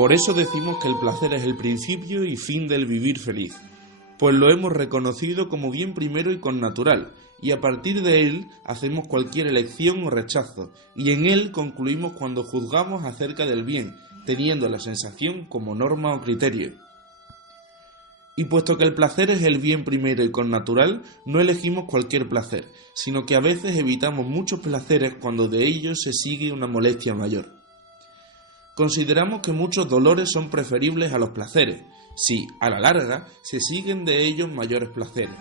Por eso decimos que el placer es el principio y fin del vivir feliz, pues lo hemos reconocido como bien primero y connatural, y a partir de él hacemos cualquier elección o rechazo, y en él concluimos cuando juzgamos acerca del bien, teniendo la sensación como norma o criterio. Y puesto que el placer es el bien primero y connatural, no elegimos cualquier placer, sino que a veces evitamos muchos placeres cuando de ellos se sigue una molestia mayor. Consideramos que muchos dolores son preferibles a los placeres, si, a la larga, se siguen de ellos mayores placeres.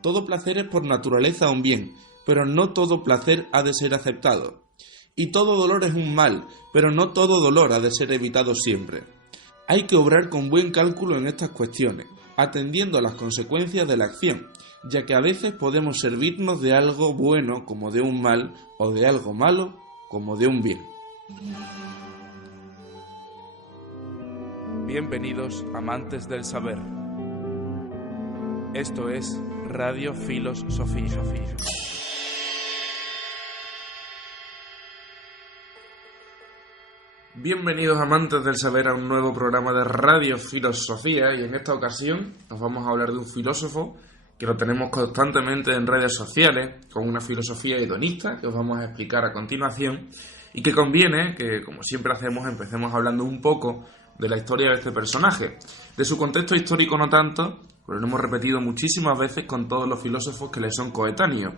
Todo placer es por naturaleza un bien, pero no todo placer ha de ser aceptado. Y todo dolor es un mal, pero no todo dolor ha de ser evitado siempre. Hay que obrar con buen cálculo en estas cuestiones, atendiendo a las consecuencias de la acción, ya que a veces podemos servirnos de algo bueno como de un mal, o de algo malo como de un bien. Bienvenidos, amantes del saber. Esto es Radio Filosofía. Bienvenidos, amantes del saber, a un nuevo programa de Radio Filosofía, y en esta ocasión nos vamos a hablar de un filósofo que lo tenemos constantemente en redes sociales, con una filosofía hedonista que os vamos a explicar a continuación, y que conviene que, como siempre hacemos, empecemos hablando un poco de la historia de este personaje. De su contexto histórico no tanto, pero lo hemos repetido muchísimas veces con todos los filósofos que le son coetáneos.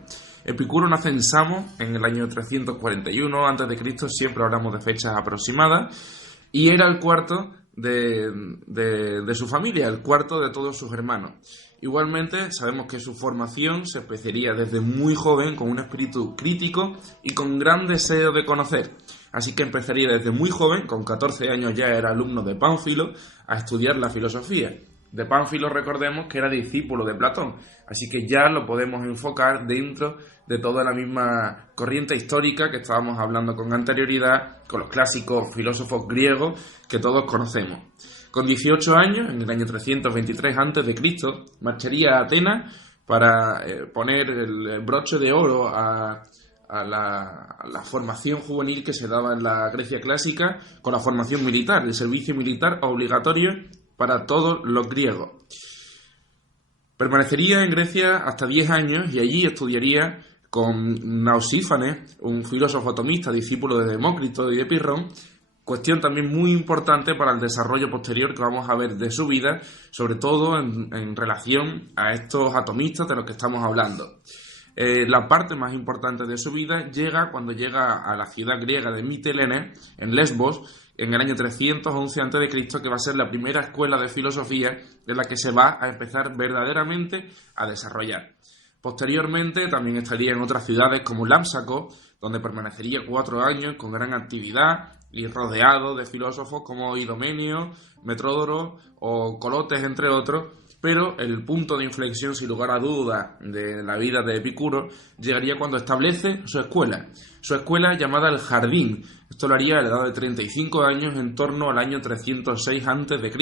Epicuro nace en Samos en el año 341 a.C., siempre hablamos de fechas aproximadas, y era el cuarto de su familia, el cuarto de todos sus hermanos. Igualmente sabemos que su formación se especiaría desde muy joven con un espíritu crítico y con gran deseo de conocer. Así que empezaría desde muy joven, con 14 años ya era alumno de Pánfilo, a estudiar la filosofía. De Pánfilo recordemos que era discípulo de Platón, así que ya lo podemos enfocar dentro de toda la misma corriente histórica que estábamos hablando con anterioridad, con los clásicos filósofos griegos que todos conocemos. Con 18 años, en el año 323 a.C., marcharía a Atenas para poner el broche de oro a la formación juvenil que se daba en la Grecia clásica, con la formación militar, el servicio militar obligatorio para todos los griegos. Permanecería en Grecia hasta 10 años y allí estudiaría con Nausífanes, un filósofo atomista, discípulo de Demócrito y de Pirrón, cuestión también muy importante para el desarrollo posterior que vamos a ver de su vida, sobre todo en relación a estos atomistas de los que estamos hablando. La parte más importante de su vida llega cuando llega a la ciudad griega de Mitilene, en Lesbos, en el año 311 a.C., que va a ser la primera escuela de filosofía en la que se va a empezar verdaderamente a desarrollar. Posteriormente también estaría en otras ciudades como Lámpsaco, donde permanecería 4 años con gran actividad y rodeado de filósofos como Idomeneo, Metródoro o Colotes, entre otros. Pero el punto de inflexión, sin lugar a dudas, de la vida de Epicuro llegaría cuando establece su escuela llamada El Jardín. Esto lo haría a la edad de 35 años, en torno al año 306 a.C.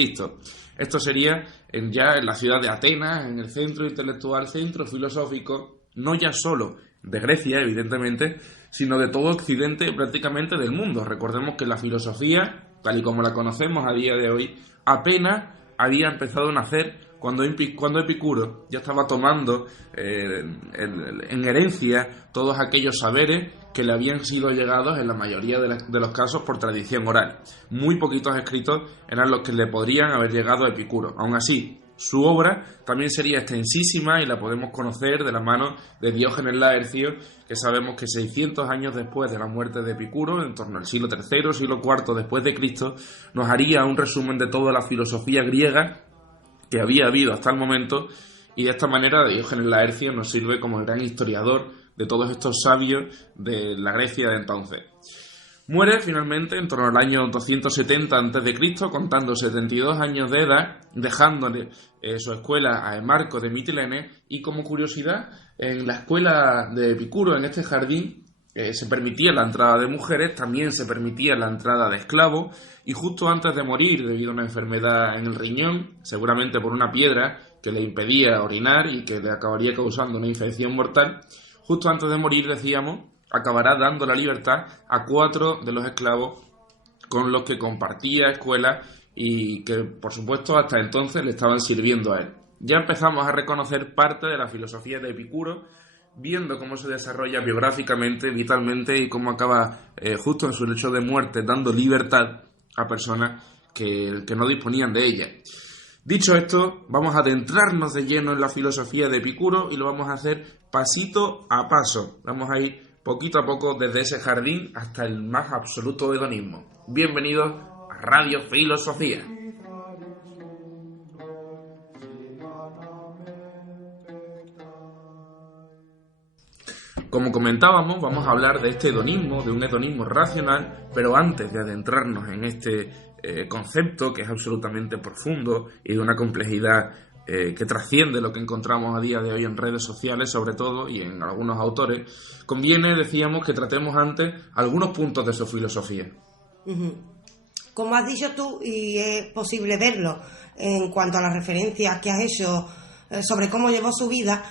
Esto sería ya en la ciudad de Atenas, en el centro intelectual, centro filosófico, no ya solo de Grecia, evidentemente, sino de todo Occidente, prácticamente del mundo. Recordemos que la filosofía, tal y como la conocemos a día de hoy, apenas había empezado a nacer cuando Epicuro ya estaba tomando en herencia todos aquellos saberes que le habían sido llegados en la mayoría de los casos por tradición oral. Muy poquitos escritos eran los que le podrían haber llegado a Epicuro. Aún así, su obra también sería extensísima y la podemos conocer de la mano de Diógenes Laercio, que sabemos que 600 años después de la muerte de Epicuro, en torno al siglo III, siglo IV después de Cristo, nos haría un resumen de toda la filosofía griega que había habido hasta el momento, y de esta manera Diógenes Laercio nos sirve como gran historiador de todos estos sabios de la Grecia de entonces. Muere finalmente en torno al año 270 a.C., contando 72 años de edad, dejándole su escuela a Emarco de Mitilene, y como curiosidad, en la escuela de Epicuro, en este jardín, se permitía la entrada de mujeres, también se permitía la entrada de esclavos, y justo antes de morir debido a una enfermedad en el riñón, seguramente por una piedra que le impedía orinar y que le acabaría causando una infección mortal, justo antes de morir, decíamos, acabará dando la libertad a 4 de los esclavos con los que compartía escuela y que, por supuesto, hasta entonces le estaban sirviendo a él. Ya empezamos a reconocer parte de la filosofía de Epicuro, viendo cómo se desarrolla biográficamente, vitalmente, y cómo acaba justo en su lecho de muerte dando libertad a personas que no disponían de ella. Dicho esto, vamos a adentrarnos de lleno en la filosofía de Epicuro y lo vamos a hacer pasito a paso. Vamos a ir poquito a poco desde ese jardín hasta el más absoluto hedonismo. Bienvenidos a Radio Filosofía. Como comentábamos, vamos a hablar de este hedonismo, de un hedonismo racional, pero antes de adentrarnos en este concepto que es absolutamente profundo y de una complejidad que trasciende lo que encontramos a día de hoy en redes sociales, sobre todo, y en algunos autores, conviene, decíamos, que tratemos antes algunos puntos de su filosofía. Como has dicho tú, y es posible verlo en cuanto a las referencias que has hecho sobre cómo llevó su vida,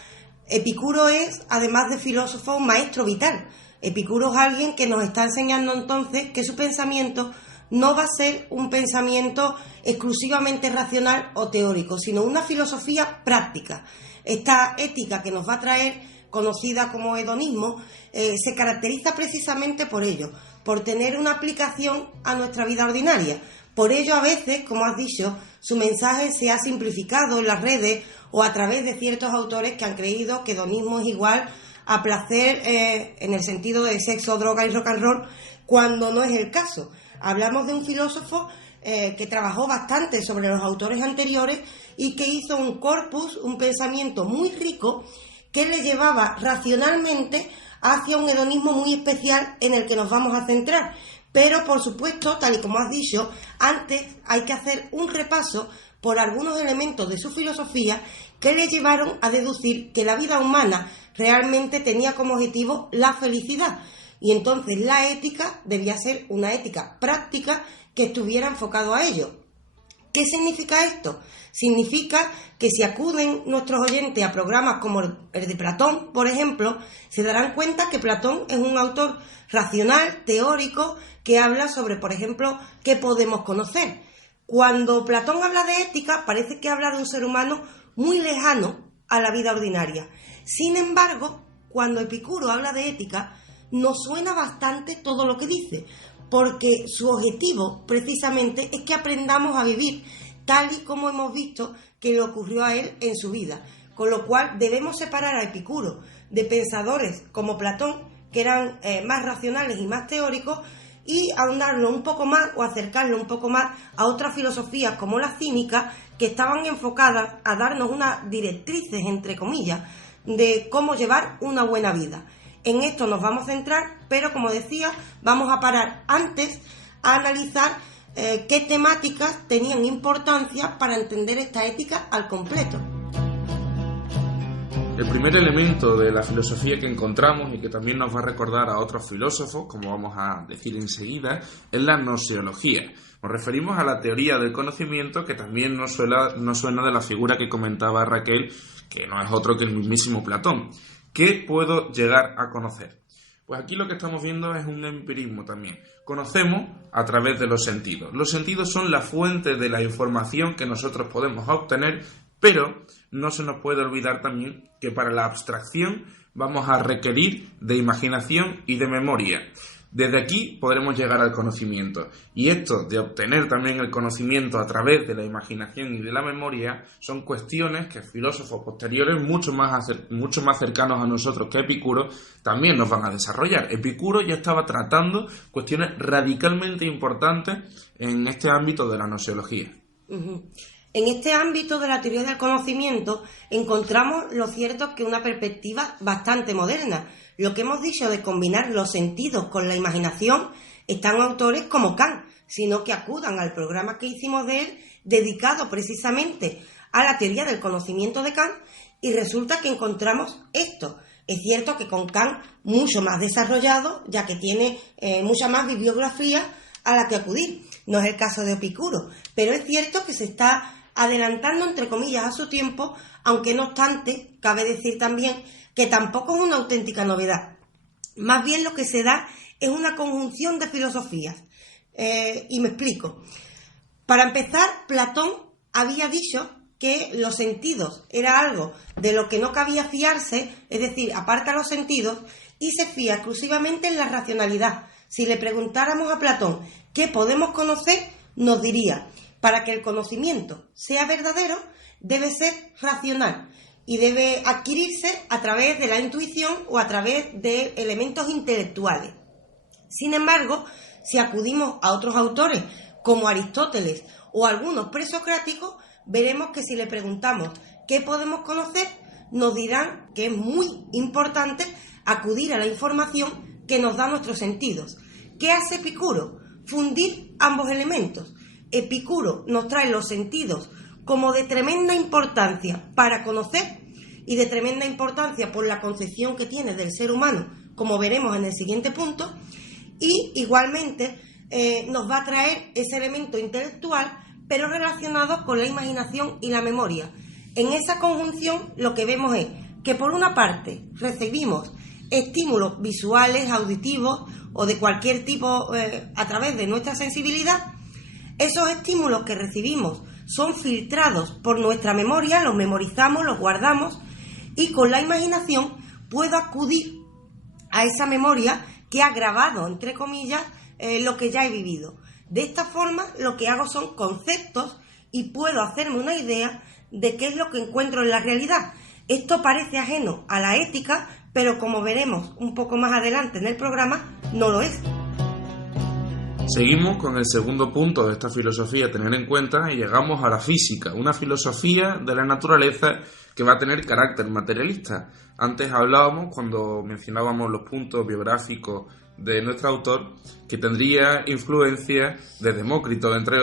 Epicuro es, además de filósofo, un maestro vital. Epicuro es alguien que nos está enseñando entonces que su pensamiento no va a ser un pensamiento exclusivamente racional o teórico, sino una filosofía práctica. Esta ética que nos va a traer, conocida como hedonismo, se caracteriza precisamente por ello, por tener una aplicación a nuestra vida ordinaria. Por ello, a veces, como has dicho, su mensaje se ha simplificado en las redes o a través de ciertos autores que han creído que hedonismo es igual a placer en el sentido de sexo, droga y rock and roll, cuando no es el caso. Hablamos de un filósofo que trabajó bastante sobre los autores anteriores y que hizo un corpus, un pensamiento muy rico que le llevaba racionalmente hacia un hedonismo muy especial en el que nos vamos a centrar. Pero, por supuesto, tal y como has dicho, antes hay que hacer un repaso por algunos elementos de su filosofía que le llevaron a deducir que la vida humana realmente tenía como objetivo la felicidad. Y entonces la ética debía ser una ética práctica que estuviera enfocado a ello. ¿Qué significa esto? Significa que si acuden nuestros oyentes a programas como el de Platón, por ejemplo, se darán cuenta que Platón es un autor racional, teórico, que habla sobre, por ejemplo, qué podemos conocer. Cuando Platón habla de ética, parece que habla de un ser humano muy lejano a la vida ordinaria. Sin embargo, cuando Epicuro habla de ética, nos suena bastante todo lo que dice, porque su objetivo precisamente es que aprendamos a vivir tal y como hemos visto que le ocurrió a él en su vida, con lo cual debemos separar a Epicuro de pensadores como Platón, que eran más racionales y más teóricos, y ahondarlo un poco más o acercarlo un poco más a otras filosofías como la cínica, que estaban enfocadas a darnos unas directrices, entre comillas, de cómo llevar una buena vida. En esto nos vamos a centrar, pero como decía, vamos a parar antes a analizar qué temáticas tenían importancia para entender esta ética al completo. El primer elemento de la filosofía que encontramos y que también nos va a recordar a otros filósofos, como vamos a decir enseguida, es la gnoseología. Nos referimos a la teoría del conocimiento, que también nos suena de la figura que comentaba Raquel, que no es otro que el mismísimo Platón. ¿Qué puedo llegar a conocer? Pues aquí lo que estamos viendo es un empirismo también. Conocemos a través de los sentidos. Los sentidos son la fuente de la información que nosotros podemos obtener, pero no se nos puede olvidar también que para la abstracción vamos a requerir de imaginación y de memoria. Desde aquí podremos llegar al conocimiento. Y esto de obtener también el conocimiento a través de la imaginación y de la memoria son cuestiones que filósofos posteriores mucho más cercanos a nosotros que Epicuro también nos van a desarrollar. Epicuro ya estaba tratando cuestiones radicalmente importantes en este ámbito de la gnoseología. En este ámbito de la teoría del conocimiento encontramos lo cierto que una perspectiva bastante moderna. Lo que hemos dicho de combinar los sentidos con la imaginación están autores como Kant, sino que acudan al programa que hicimos de él dedicado precisamente a la teoría del conocimiento de Kant y resulta que encontramos esto. Es cierto que con Kant mucho más desarrollado, ya que tiene mucha más bibliografía a la que acudir. No es el caso de Epicuro, pero es cierto que se está adelantando, entre comillas, a su tiempo, aunque no obstante, cabe decir también que tampoco es una auténtica novedad. Más bien lo que se da es una conjunción de filosofías. Y me explico. Para empezar, Platón había dicho que los sentidos era algo de lo que no cabía fiarse, es decir, aparta los sentidos y se fía exclusivamente en la racionalidad. Si le preguntáramos a Platón qué podemos conocer, nos diría: para que el conocimiento sea verdadero, debe ser racional y debe adquirirse a través de la intuición o a través de elementos intelectuales. Sin embargo, si acudimos a otros autores como Aristóteles o algunos presocráticos, veremos que si le preguntamos qué podemos conocer, nos dirán que es muy importante acudir a la información que nos da nuestros sentidos. ¿Qué hace Epicuro? Fundir ambos elementos. Epicuro nos trae los sentidos como de tremenda importancia para conocer y de tremenda importancia por la concepción que tiene del ser humano, como veremos en el siguiente punto, y igualmente nos va a traer ese elemento intelectual, pero relacionado con la imaginación y la memoria. En esa conjunción lo que vemos es que por una parte recibimos estímulos visuales, auditivos o de cualquier tipo a través de nuestra sensibilidad. Esos estímulos que recibimos son filtrados por nuestra memoria, los memorizamos, los guardamos, y con la imaginación puedo acudir a esa memoria que ha grabado, entre comillas, lo que ya he vivido. De esta forma lo que hago son conceptos y puedo hacerme una idea de qué es lo que encuentro en la realidad. Esto parece ajeno a la ética, pero como veremos un poco más adelante en el programa, no lo es. Seguimos con el segundo punto de esta filosofía a tener en cuenta y llegamos a la física, una filosofía de la naturaleza que va a tener carácter materialista. Antes hablábamos, cuando mencionábamos los puntos biográficos de nuestro autor, que tendría influencia de Demócrito entre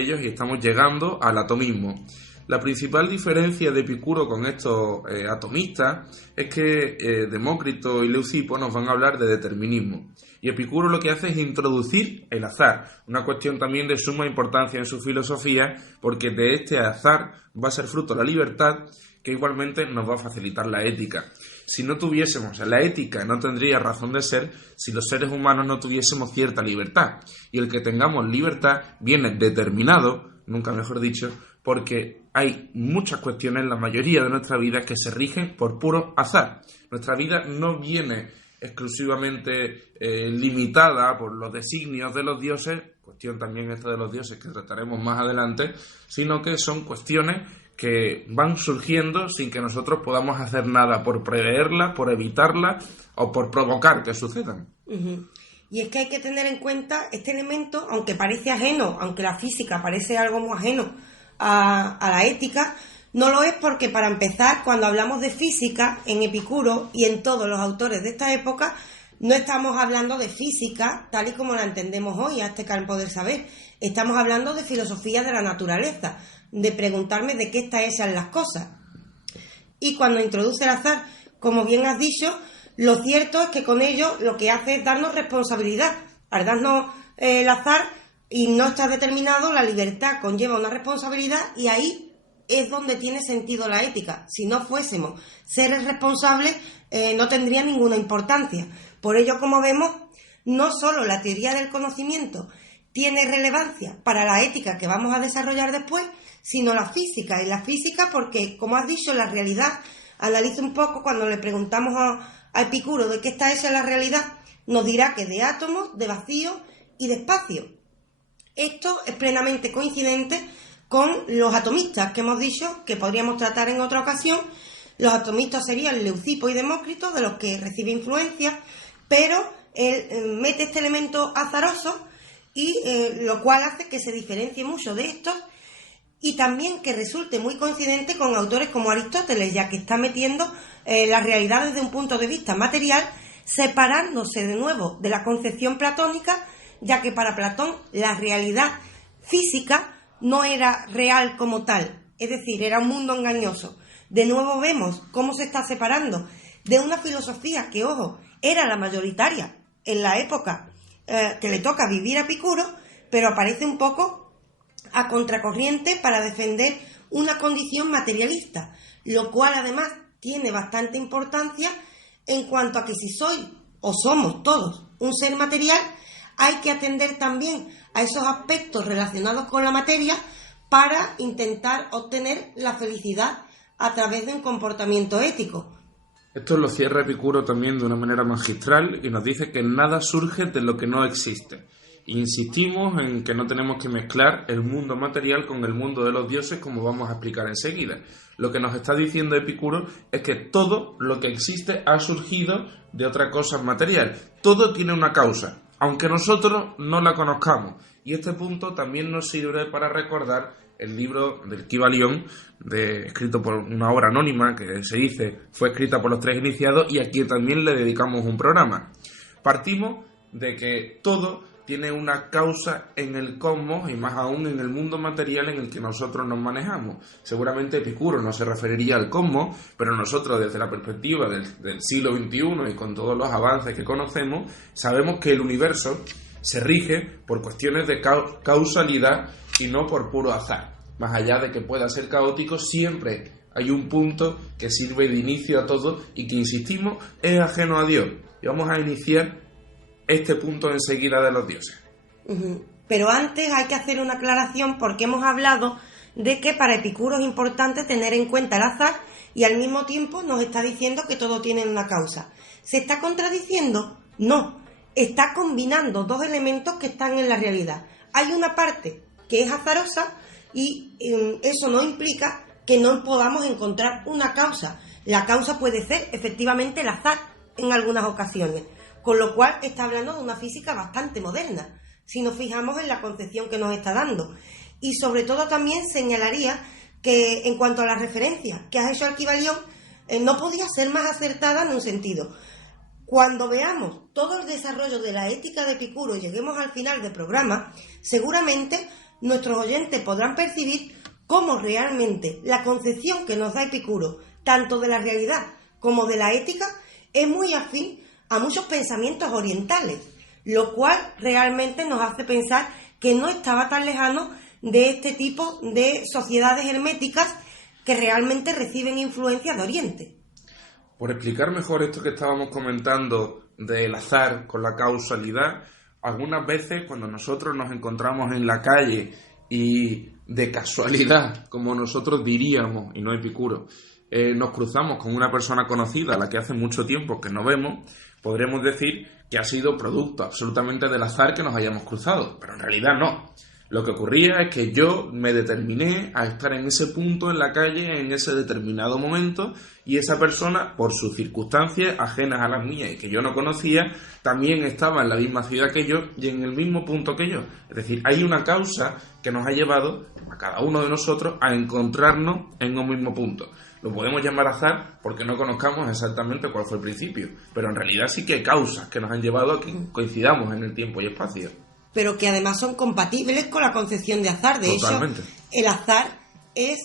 ellos, y estamos llegando al atomismo. La principal diferencia de Epicuro con estos atomistas es que Demócrito y Leucipo nos van a hablar de determinismo. Y Epicuro lo que hace es introducir el azar, una cuestión también de suma importancia en su filosofía, porque de este azar va a ser fruto la libertad, que igualmente nos va a facilitar la ética. Si no tuviésemos la ética, no tendría razón de ser si los seres humanos no tuviésemos cierta libertad. Y el que tengamos libertad viene determinado, nunca mejor dicho, porque hay muchas cuestiones en la mayoría de nuestra vida que se rigen por puro azar. Nuestra vida no viene exclusivamente limitada por los designios de los dioses, cuestión también esta de los dioses que trataremos más adelante, sino que son cuestiones que van surgiendo sin que nosotros podamos hacer nada por preverlas, por evitarlas o por provocar que sucedan. Uh-huh. Y es que hay que tener en cuenta este elemento, aunque parece ajeno, aunque la física parece algo muy ajeno a la ética, no lo es porque, para empezar, cuando hablamos de física en Epicuro y en todos los autores de esta época, no estamos hablando de física tal y como la entendemos hoy a este campo del saber. Estamos hablando de filosofía de la naturaleza, de preguntarme de qué están hechas las cosas. Y cuando introduce el azar, como bien has dicho, lo cierto es que con ello lo que hace es darnos responsabilidad. Al darnos el azar y no está determinado, la libertad conlleva una responsabilidad, y ahí es donde tiene sentido la ética. Si no fuésemos seres responsables, no tendría ninguna importancia. Por ello, como vemos, no solo la teoría del conocimiento tiene relevancia para la ética que vamos a desarrollar después, sino la física. Y la física porque, como has dicho, la realidad, analiza un poco, cuando le preguntamos a Epicuro de qué está hecha la realidad, nos dirá que de átomos, de vacío y de espacio. Esto es plenamente coincidente con los atomistas que hemos dicho que podríamos tratar en otra ocasión. Los atomistas serían Leucipo y Demócrito, de los que recibe influencia, pero él mete este elemento azaroso, y lo cual hace que se diferencie mucho de estos, y también que resulte muy coincidente con autores como Aristóteles, ya que está metiendo la realidad desde un punto de vista material, separándose de nuevo de la concepción platónica, ya que para Platón la realidad física no era real como tal, es decir, era un mundo engañoso. De nuevo vemos cómo se está separando de una filosofía que, ojo, era la mayoritaria en la época que le toca vivir a Epicuro, pero aparece un poco a contracorriente para defender una condición materialista, lo cual además tiene bastante importancia en cuanto a que si soy o somos todos un ser material, hay que atender también a esos aspectos relacionados con la materia para intentar obtener la felicidad a través de un comportamiento ético. Esto lo cierra Epicuro también de una manera magistral y nos dice que nada surge de lo que no existe. Insistimos en que no tenemos que mezclar el mundo material con el mundo de los dioses, como vamos a explicar enseguida. Lo que nos está diciendo Epicuro es que todo lo que existe ha surgido de otra cosa material. Todo tiene una causa, aunque nosotros no la conozcamos. Y este punto también nos sirve para recordar el libro del Kybalión, escrito por una obra anónima que se dice fue escrita por los tres iniciados y a quien también le dedicamos un programa. Partimos de que todo tiene una causa en el cosmos y más aún en el mundo material en el que nosotros nos manejamos. Seguramente Epicuro no se referiría al cosmos, pero nosotros desde la perspectiva del siglo XXI y con todos los avances que conocemos, sabemos que el universo se rige por cuestiones de causalidad y no por puro azar. Más allá de que pueda ser caótico, siempre hay un punto que sirve de inicio a todo y que, insistimos, es ajeno a Dios. Y vamos a iniciar este punto enseguida de los dioses. Pero antes hay que hacer una aclaración porque hemos hablado de que para Epicuro es importante tener en cuenta el azar y al mismo tiempo nos está diciendo que todo tiene una causa. ¿Se está contradiciendo? No. Está combinando dos elementos que están en la realidad. Hay una parte que es azarosa y eso no implica que no podamos encontrar una causa. La causa puede ser efectivamente el azar en algunas ocasiones, con lo cual está hablando de una física bastante moderna, si nos fijamos en la concepción que nos está dando. Y sobre todo también señalaría que en cuanto a las referencias que has hecho al Kybalión, no podía ser más acertada en un sentido. Cuando veamos todo el desarrollo de la ética de Epicuro y lleguemos al final del programa, seguramente nuestros oyentes podrán percibir cómo realmente la concepción que nos da Epicuro, tanto de la realidad como de la ética, es muy afín a muchos pensamientos orientales, lo cual realmente nos hace pensar que no estaba tan lejano de este tipo de sociedades herméticas que realmente reciben influencia de Oriente. Por explicar mejor esto que estábamos comentando del azar con la causalidad, algunas veces cuando nosotros nos encontramos en la calle y de casualidad, como nosotros diríamos, y no Epicuro, nos cruzamos con una persona conocida a la que hace mucho tiempo que no vemos, podremos decir que ha sido producto absolutamente del azar que nos hayamos cruzado, pero en realidad no. Lo que ocurría es que yo me determiné a estar en ese punto en la calle en ese determinado momento y esa persona, por sus circunstancias ajenas a las mías y que yo no conocía, también estaba en la misma ciudad que yo y en el mismo punto que yo. Es decir, hay una causa que nos ha llevado a cada uno de nosotros a encontrarnos en un mismo punto. Lo podemos llamar azar porque no conozcamos exactamente cuál fue el principio, pero en realidad sí que hay causas que nos han llevado a que coincidamos en el tiempo y espacio. Pero que además son compatibles con la concepción de azar. De Totalmente. hecho, el azar es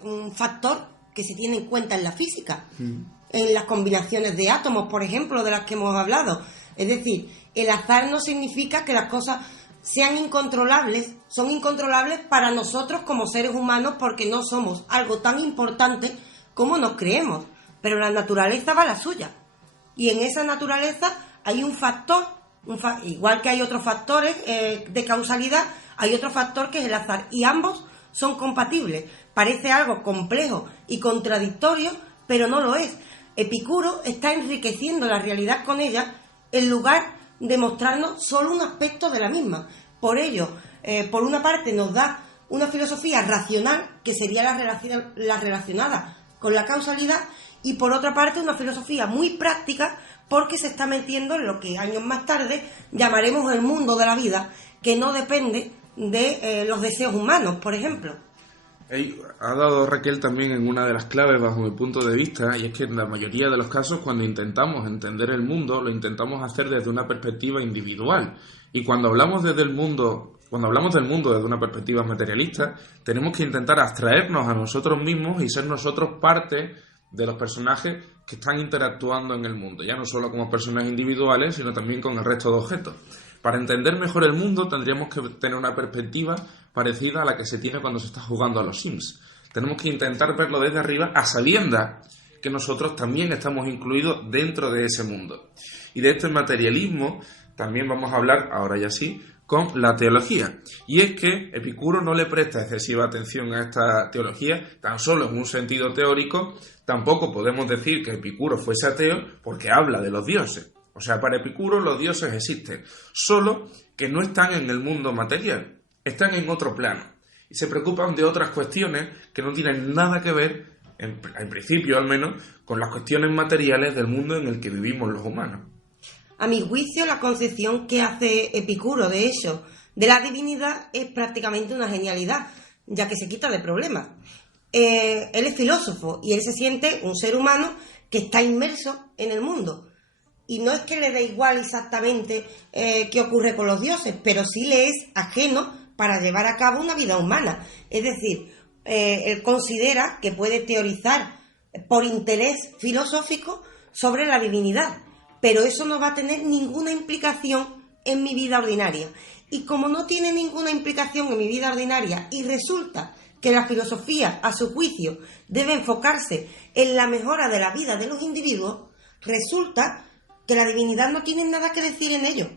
un factor que se tiene en cuenta en la física, en las combinaciones de átomos, por ejemplo, de las que hemos hablado. Es decir, el azar no significa que las cosas sean incontrolables, son incontrolables para nosotros como seres humanos porque no somos algo tan importante como nos creemos, pero la naturaleza va a la suya. Y en esa naturaleza hay un factor, igual que hay otros factores de causalidad, hay otro factor que es el azar, y ambos son compatibles. Parece algo complejo y contradictorio, pero no lo es. Epicuro está enriqueciendo la realidad con ella en lugar de mostrarnos solo un aspecto de la misma. Por ello, por una parte nos da una filosofía racional, que sería la relacionada con la causalidad, y por otra parte una filosofía muy práctica, porque se está metiendo en lo que años más tarde llamaremos el mundo de la vida, que no depende de los deseos humanos, por ejemplo. Ha dado Raquel también en una de las claves bajo mi punto de vista, y es que en la mayoría de los casos cuando intentamos entender el mundo, lo intentamos hacer desde una perspectiva individual. Y cuando hablamos del mundo desde una perspectiva materialista, tenemos que intentar abstraernos a nosotros mismos y ser nosotros parte de los personajes que están interactuando en el mundo, ya no solo como personas individuales, sino también con el resto de objetos. Para entender mejor el mundo tendríamos que tener una perspectiva parecida a la que se tiene cuando se está jugando a los Sims. Tenemos que intentar verlo desde arriba a sabiendas que nosotros también estamos incluidos dentro de ese mundo. Y de este materialismo también vamos a hablar, ahora ya sí, con la teología. Y es que Epicuro no le presta excesiva atención a esta teología, tan solo en un sentido teórico. Tampoco podemos decir que Epicuro fuese ateo porque habla de los dioses. O sea, para Epicuro los dioses existen, solo que no están en el mundo material, están en otro plano. Y se preocupan de otras cuestiones que no tienen nada que ver, en principio al menos, con las cuestiones materiales del mundo en el que vivimos los humanos. A mi juicio, la concepción que hace Epicuro, de hecho, de la divinidad es prácticamente una genialidad, ya que se quita de problemas. Él es filósofo y él se siente un ser humano que está inmerso en el mundo. Y no es que le dé igual exactamente qué ocurre con los dioses, pero sí le es ajeno para llevar a cabo una vida humana. Es decir, él considera que puede teorizar por interés filosófico sobre la divinidad, pero eso no va a tener ninguna implicación en mi vida ordinaria. Y como no tiene ninguna implicación en mi vida ordinaria y resulta que la filosofía, a su juicio, debe enfocarse en la mejora de la vida de los individuos, resulta que la divinidad no tiene nada que decir en ello.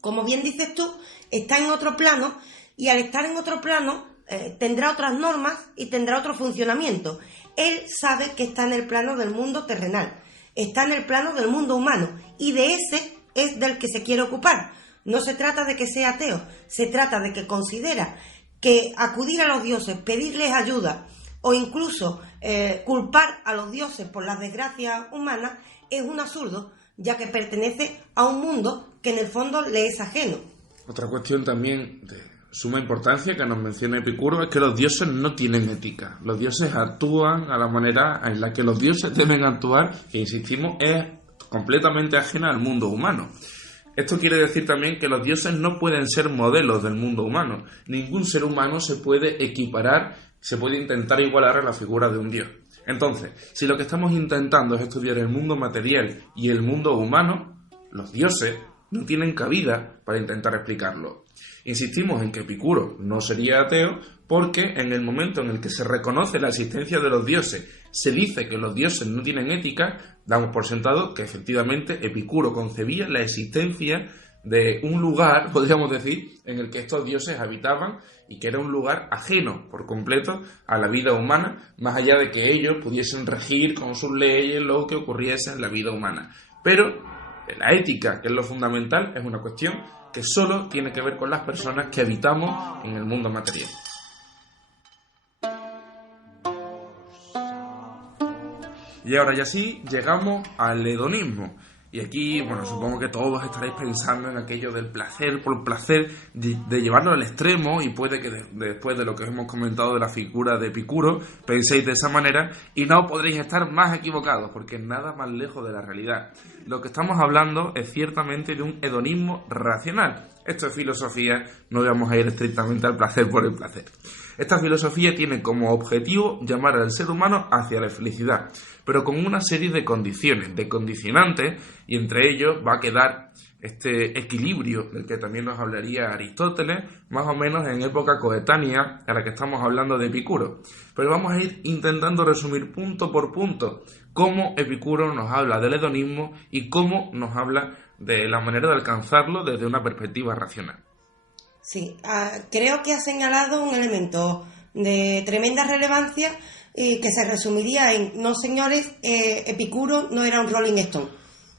Como bien dices tú, está en otro plano y al estar en otro plano tendrá otras normas y tendrá otro funcionamiento. Él sabe que está en el plano del mundo terrenal, está en el plano del mundo humano y de ese es del que se quiere ocupar. No se trata de que sea ateo, se trata de que considera que acudir a los dioses, pedirles ayuda o incluso culpar a los dioses por las desgracias humanas es un absurdo, ya que pertenece a un mundo que en el fondo le es ajeno. Otra cuestión también de suma importancia que nos menciona Epicuro es que los dioses no tienen ética. Los dioses actúan a la manera en la que los dioses deben actuar, que insistimos es completamente ajena al mundo humano. Esto quiere decir también que los dioses no pueden ser modelos del mundo humano. Ningún ser humano se puede equiparar, se puede intentar igualar a la figura de un dios. Entonces, si lo que estamos intentando es estudiar el mundo material y el mundo humano, los dioses no tienen cabida para intentar explicarlo. Insistimos en que Epicuro no sería ateo porque en el momento en el que se reconoce la existencia de los dioses, se dice que los dioses no tienen ética, damos por sentado que efectivamente Epicuro concebía la existencia de un lugar, podríamos decir, en el que estos dioses habitaban y que era un lugar ajeno por completo a la vida humana, más allá de que ellos pudiesen regir con sus leyes lo que ocurriese en la vida humana. Pero la ética, que es lo fundamental, es una cuestión que solo tiene que ver con las personas que habitamos en el mundo material. Y ahora ya sí, llegamos al hedonismo. Y aquí, bueno, supongo que todos estaréis pensando en aquello del placer por placer, de llevarlo al extremo, y puede que después de lo que hemos comentado de la figura de Epicuro, penséis de esa manera y no podréis estar más equivocados, porque es nada más lejos de la realidad. Lo que estamos hablando es ciertamente de un hedonismo racional. Esto es filosofía, no vamos a ir estrictamente al placer por el placer. Esta filosofía tiene como objetivo llamar al ser humano hacia la felicidad, pero con una serie de condiciones, de condicionantes, y entre ellos va a quedar este equilibrio del que también nos hablaría Aristóteles, más o menos en época coetánea a la que estamos hablando de Epicuro. Pero vamos a ir intentando resumir punto por punto cómo Epicuro nos habla del hedonismo y cómo nos habla de la manera de alcanzarlo desde una perspectiva racional. Sí, creo que ha señalado un elemento de tremenda relevancia que se resumiría en, no señores, Epicuro no era un Rolling Stone.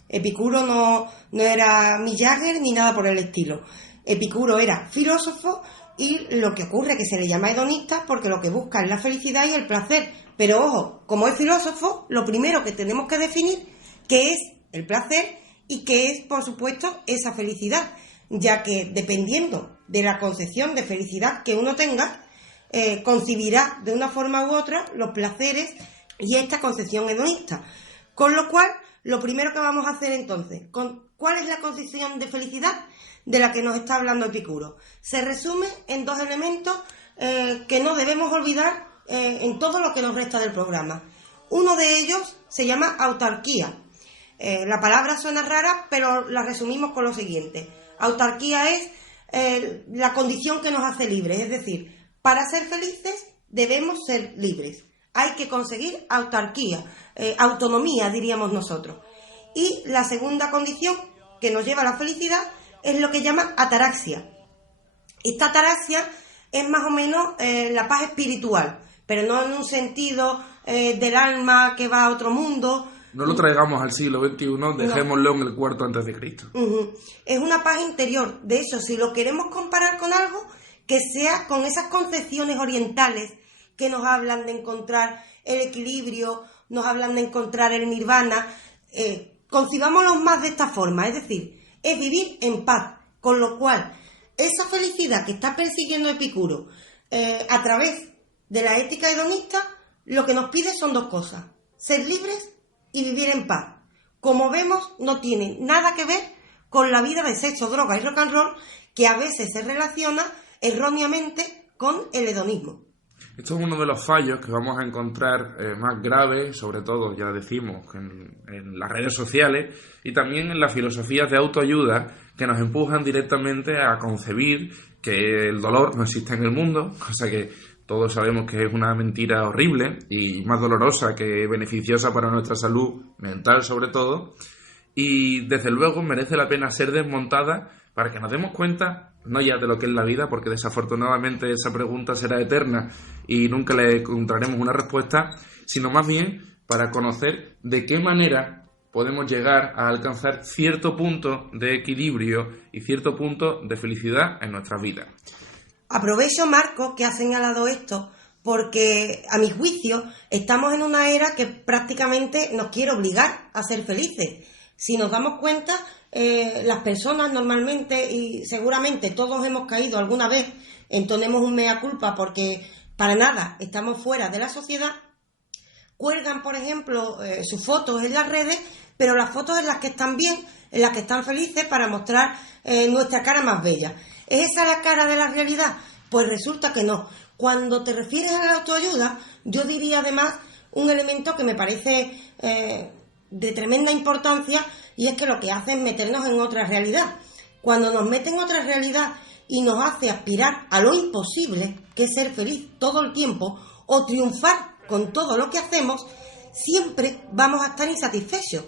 Epicuro no era Mick Jagger ni nada por el estilo. Epicuro era filósofo y lo que ocurre es que se le llama hedonista porque lo que busca es la felicidad y el placer. Pero ojo, como es filósofo, lo primero que tenemos que definir qué es el placer y qué es, por supuesto, esa felicidad, ya que dependiendo de la concepción de felicidad que uno tenga, concebirá de una forma u otra los placeres y esta concepción hedonista. Con lo cual, lo primero que vamos a hacer entonces, ¿cuál es la concepción de felicidad de la que nos está hablando Epicuro? Se resume en dos elementos que no debemos olvidar en todo lo que nos resta del programa. Uno de ellos se llama autarquía. La palabra suena rara, pero la resumimos con lo siguiente. Autarquía es la condición que nos hace libres, es decir, para ser felices debemos ser libres. Hay que conseguir autarquía, autonomía, diríamos nosotros. Y la segunda condición que nos lleva a la felicidad es lo que llama ataraxia. Esta ataraxia es más o menos la paz espiritual, pero no en un sentido del alma que va a otro mundo. No lo traigamos al siglo XXI, dejémoslo en el cuarto antes de Cristo. Es una paz interior. De hecho, si lo queremos comparar con algo, que sea con esas concepciones orientales que nos hablan de encontrar el equilibrio, nos hablan de encontrar el nirvana, concibámoslo más de esta forma, es decir, es vivir en paz, con lo cual esa felicidad que está persiguiendo Epicuro a través de la ética hedonista, lo que nos pide son dos cosas: ser libres y vivir en paz. Como vemos, no tiene nada que ver con la vida de sexo, droga y rock and roll, que a veces se relaciona erróneamente con el hedonismo. Esto es uno de los fallos que vamos a encontrar más graves, sobre todo, ya decimos, en las redes sociales y también en las filosofías de autoayuda que nos empujan directamente a concebir que el dolor no existe en el mundo, cosa que todos sabemos que es una mentira horrible y más dolorosa que beneficiosa para nuestra salud mental, sobre todo, y desde luego merece la pena ser desmontada para que nos demos cuenta, no ya de lo que es la vida, porque desafortunadamente esa pregunta será eterna y nunca le encontraremos una respuesta, sino más bien para conocer de qué manera podemos llegar a alcanzar cierto punto de equilibrio y cierto punto de felicidad en nuestras vidas. Aprovecho, Marco, que ha señalado esto, porque a mi juicio estamos en una era que prácticamente nos quiere obligar a ser felices. Si nos damos cuenta, las personas normalmente, y seguramente todos hemos caído alguna vez, entonemos un mea culpa porque para nada estamos fuera de la sociedad, cuelgan, por ejemplo, sus fotos en las redes, pero las fotos en las que están bien, en las que están felices, para mostrar nuestra cara más bella. ¿Es esa la cara de la realidad? Pues resulta que no. Cuando te refieres a la autoayuda, yo diría además un elemento que me parece de tremenda importancia, y es que lo que hace es meternos en otra realidad. Cuando nos mete en otra realidad y nos hace aspirar a lo imposible, que es ser feliz todo el tiempo, o triunfar con todo lo que hacemos, siempre vamos a estar insatisfechos,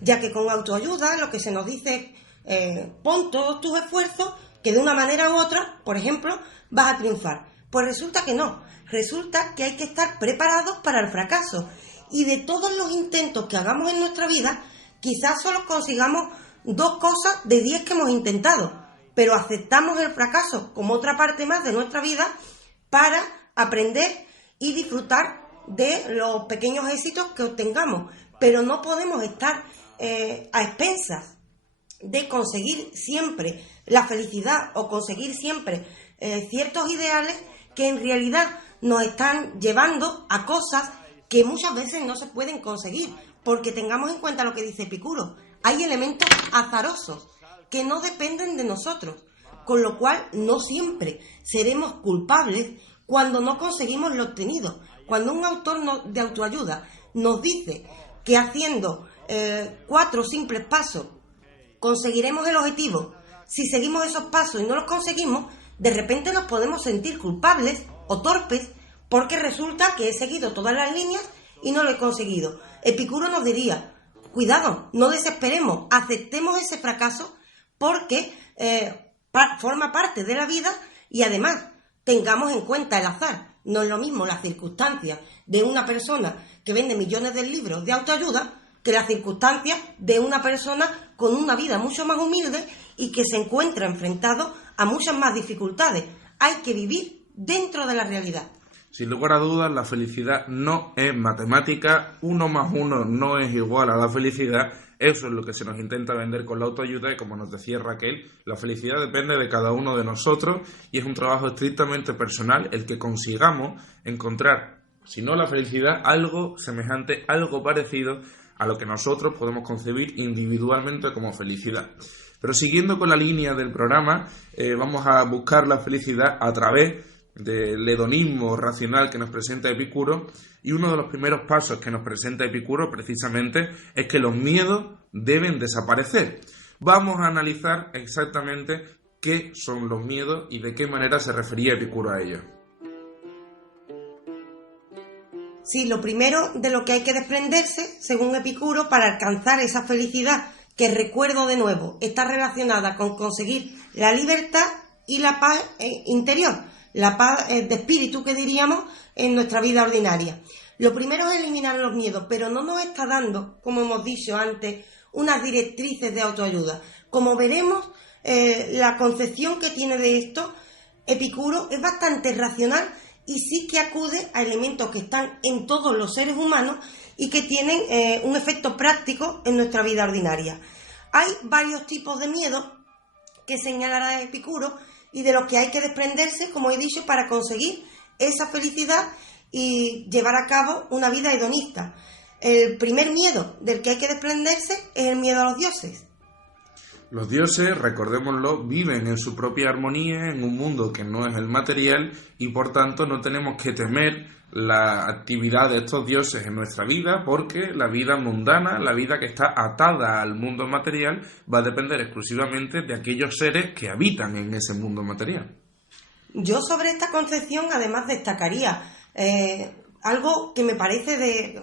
ya que con autoayuda lo que se nos dice es pon todos tus esfuerzos, que de una manera u otra, por ejemplo, vas a triunfar. Pues resulta que no, resulta que hay que estar preparados para el fracaso, y de todos los intentos que hagamos en nuestra vida, quizás solo consigamos 2 cosas de 10 que hemos intentado, pero aceptamos el fracaso como otra parte más de nuestra vida para aprender y disfrutar de los pequeños éxitos que obtengamos. Pero no podemos estar a expensas de conseguir siempre la felicidad o conseguir siempre ciertos ideales que en realidad nos están llevando a cosas que muchas veces no se pueden conseguir, porque tengamos en cuenta lo que dice Epicuro: hay elementos azarosos que no dependen de nosotros, con lo cual no siempre seremos culpables cuando no conseguimos lo obtenido. Cuando un autor de autoayuda nos dice que haciendo 4 simples pasos conseguiremos el objetivo, si seguimos esos pasos y no los conseguimos, de repente nos podemos sentir culpables o torpes porque resulta que he seguido todas las líneas y no lo he conseguido. Epicuro nos diría: cuidado, no desesperemos, aceptemos ese fracaso porque forma parte de la vida, y además tengamos en cuenta el azar. No es lo mismo las circunstancias de una persona que vende millones de libros de autoayuda que las circunstancias de una persona con una vida mucho más humilde y que se encuentra enfrentado a muchas más dificultades. Hay que vivir dentro de la realidad. Sin lugar a dudas, la felicidad no es matemática, 1 más 1 no es igual a la felicidad. Eso es lo que se nos intenta vender con la autoayuda, y como nos decía Raquel, la felicidad depende de cada uno de nosotros y es un trabajo estrictamente personal el que consigamos encontrar, si no la felicidad, algo semejante, algo parecido a lo que nosotros podemos concebir individualmente como felicidad. Pero siguiendo con la línea del programa, vamos a buscar la felicidad a través del hedonismo racional que nos presenta Epicuro, y uno de los primeros pasos que nos presenta Epicuro precisamente es que los miedos deben desaparecer. Vamos a analizar exactamente qué son los miedos y de qué manera se refería Epicuro a ellos. Sí, lo primero de lo que hay que desprenderse, según Epicuro, para alcanzar esa felicidad que recuerdo de nuevo, está relacionada con conseguir la libertad y la paz interior, la paz de espíritu que diríamos en nuestra vida ordinaria. Lo primero es eliminar los miedos, pero no nos está dando, como hemos dicho antes, unas directrices de autoayuda. Como veremos, la concepción que tiene de esto Epicuro es bastante racional y sí que acude a elementos que están en todos los seres humanos y que tienen un efecto práctico en nuestra vida ordinaria. Hay varios tipos de miedos que señalará Epicuro y de los que hay que desprenderse, como he dicho, para conseguir esa felicidad y llevar a cabo una vida hedonista. El primer miedo del que hay que desprenderse es el miedo a los dioses. Los dioses, recordémoslo, viven en su propia armonía en un mundo que no es el material y por tanto no tenemos que temer la actividad de estos dioses en nuestra vida, porque la vida mundana, la vida que está atada al mundo material, va a depender exclusivamente de aquellos seres que habitan en ese mundo material. Yo sobre esta concepción además destacaría algo que me parece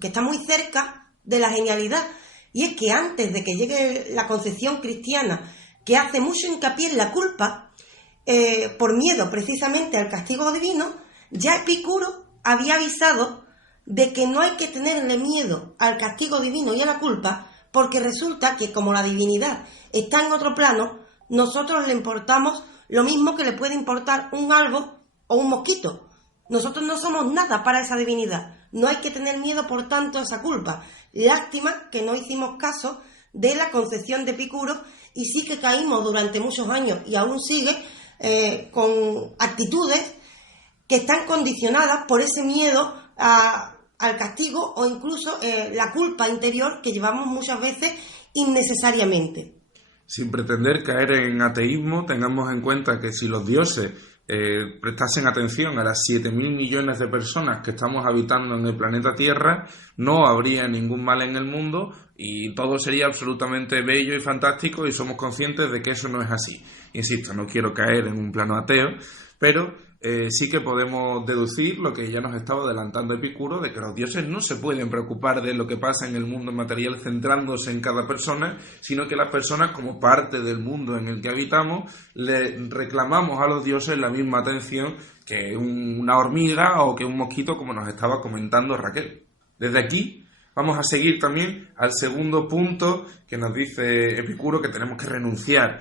que está muy cerca de la genialidad, y es que antes de que llegue la concepción cristiana, que hace mucho hincapié en la culpa, por miedo precisamente al castigo divino, ya Epicuro había avisado de que no hay que tenerle miedo al castigo divino y a la culpa, porque resulta que como la divinidad está en otro plano, nosotros le importamos lo mismo que le puede importar un algo o un mosquito. Nosotros no somos nada para esa divinidad. No hay que tener miedo, por tanto, a esa culpa. Lástima que no hicimos caso de la concepción de Epicuro y sí que caímos durante muchos años y aún sigue con actitudes que están condicionadas por ese miedo al castigo o incluso la culpa interior que llevamos muchas veces innecesariamente. Sin pretender caer en ateísmo, tengamos en cuenta que si los dioses prestasen atención a las 7.000 millones de personas que estamos habitando en el planeta Tierra, no habría ningún mal en el mundo y todo sería absolutamente bello y fantástico, y somos conscientes de que eso no es así. Insisto, no quiero caer en un plano ateo, pero sí que podemos deducir lo que ya nos estaba adelantando Epicuro, de que los dioses no se pueden preocupar de lo que pasa en el mundo material centrándose en cada persona, sino que las personas, como parte del mundo en el que habitamos, le reclamamos a los dioses la misma atención que una hormiga o que un mosquito, como nos estaba comentando Raquel. Desde aquí vamos a seguir también al segundo punto que nos dice Epicuro que tenemos que renunciar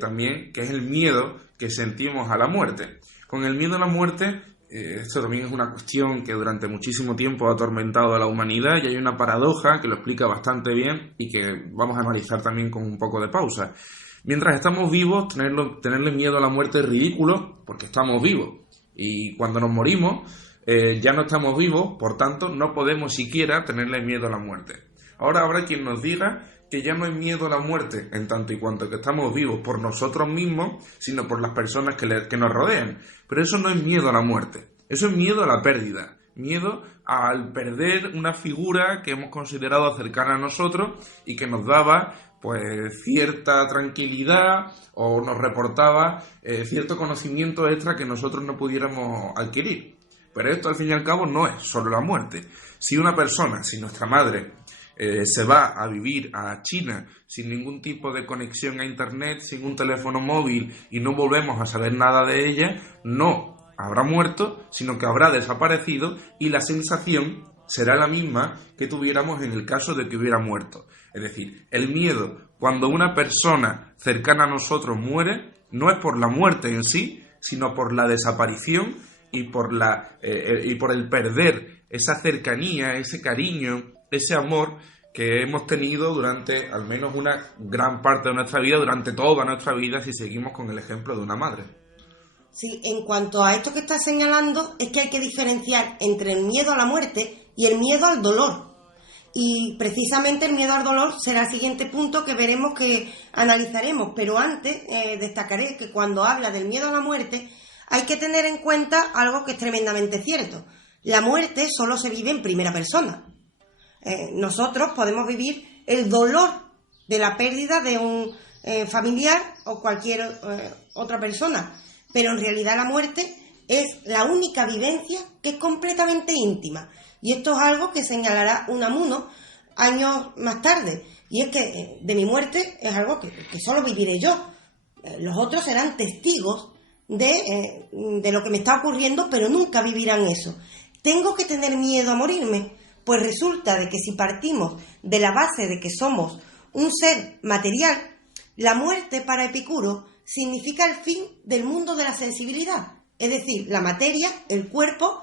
también, que es el miedo que sentimos a la muerte. Con el miedo a la muerte, esto también es una cuestión que durante muchísimo tiempo ha atormentado a la humanidad, y hay una paradoja que lo explica bastante bien y que vamos a analizar también con un poco de pausa. Mientras estamos vivos, tenerle miedo a la muerte es ridículo porque estamos vivos, y cuando nos morimos ya no estamos vivos, por tanto no podemos siquiera tenerle miedo a la muerte. Ahora habrá quien nos diga que ya no hay miedo a la muerte en tanto y cuanto que estamos vivos por nosotros mismos, sino por las personas que nos rodean. Pero eso no es miedo a la muerte, eso es miedo a la pérdida, miedo al perder una figura que hemos considerado cercana a nosotros y que nos daba pues cierta tranquilidad o nos reportaba cierto conocimiento extra que nosotros no pudiéramos adquirir. Pero esto al fin y al cabo no es solo la muerte. Si una persona, si nuestra madre se va a vivir a China sin ningún tipo de conexión a internet, sin un teléfono móvil, y no volvemos a saber nada de ella, no habrá muerto, sino que habrá desaparecido, y la sensación será la misma que tuviéramos en el caso de que hubiera muerto. Es decir, el miedo cuando una persona cercana a nosotros muere no es por la muerte en sí, sino por la desaparición y por el perder esa cercanía, ese cariño, ese amor que hemos tenido durante al menos una gran parte de nuestra vida, durante toda nuestra vida, si seguimos con el ejemplo de una madre. Sí, en cuanto a esto que estás señalando, es que hay que diferenciar entre el miedo a la muerte y el miedo al dolor. Y precisamente el miedo al dolor será el siguiente punto que veremos, que analizaremos. Pero antes destacaré que cuando habla del miedo a la muerte hay que tener en cuenta algo que es tremendamente cierto. La muerte solo se vive en primera persona. Nosotros podemos vivir el dolor de la pérdida de un familiar o cualquier otra persona, pero en realidad la muerte es la única vivencia que es completamente íntima, y esto es algo que señalará Unamuno años más tarde. Y es que de mi muerte es algo que solo viviré yo. Los otros serán testigos de lo que me está ocurriendo, pero nunca vivirán eso. ¿Tengo que tener miedo a morirme? Pues resulta de que si partimos de la base de que somos un ser material, la muerte para Epicuro significa el fin del mundo de la sensibilidad. Es decir, la materia, el cuerpo,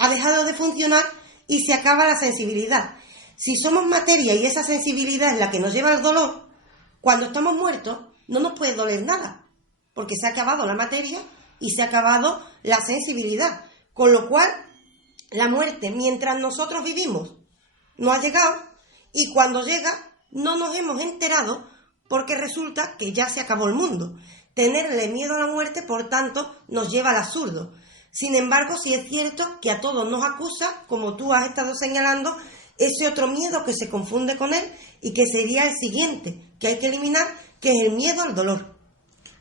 ha dejado de funcionar y se acaba la sensibilidad. Si somos materia y esa sensibilidad es la que nos lleva al dolor, cuando estamos muertos no nos puede doler nada, porque se ha acabado la materia y se ha acabado la sensibilidad. Con lo cual, la muerte, mientras nosotros vivimos, no ha llegado, y cuando llega no nos hemos enterado porque resulta que ya se acabó el mundo. Tenerle miedo a la muerte, por tanto, nos lleva al absurdo. Sin embargo, sí es cierto que a todos nos acusa, como tú has estado señalando, ese otro miedo que se confunde con él y que sería el siguiente, que hay que eliminar, que es el miedo al dolor.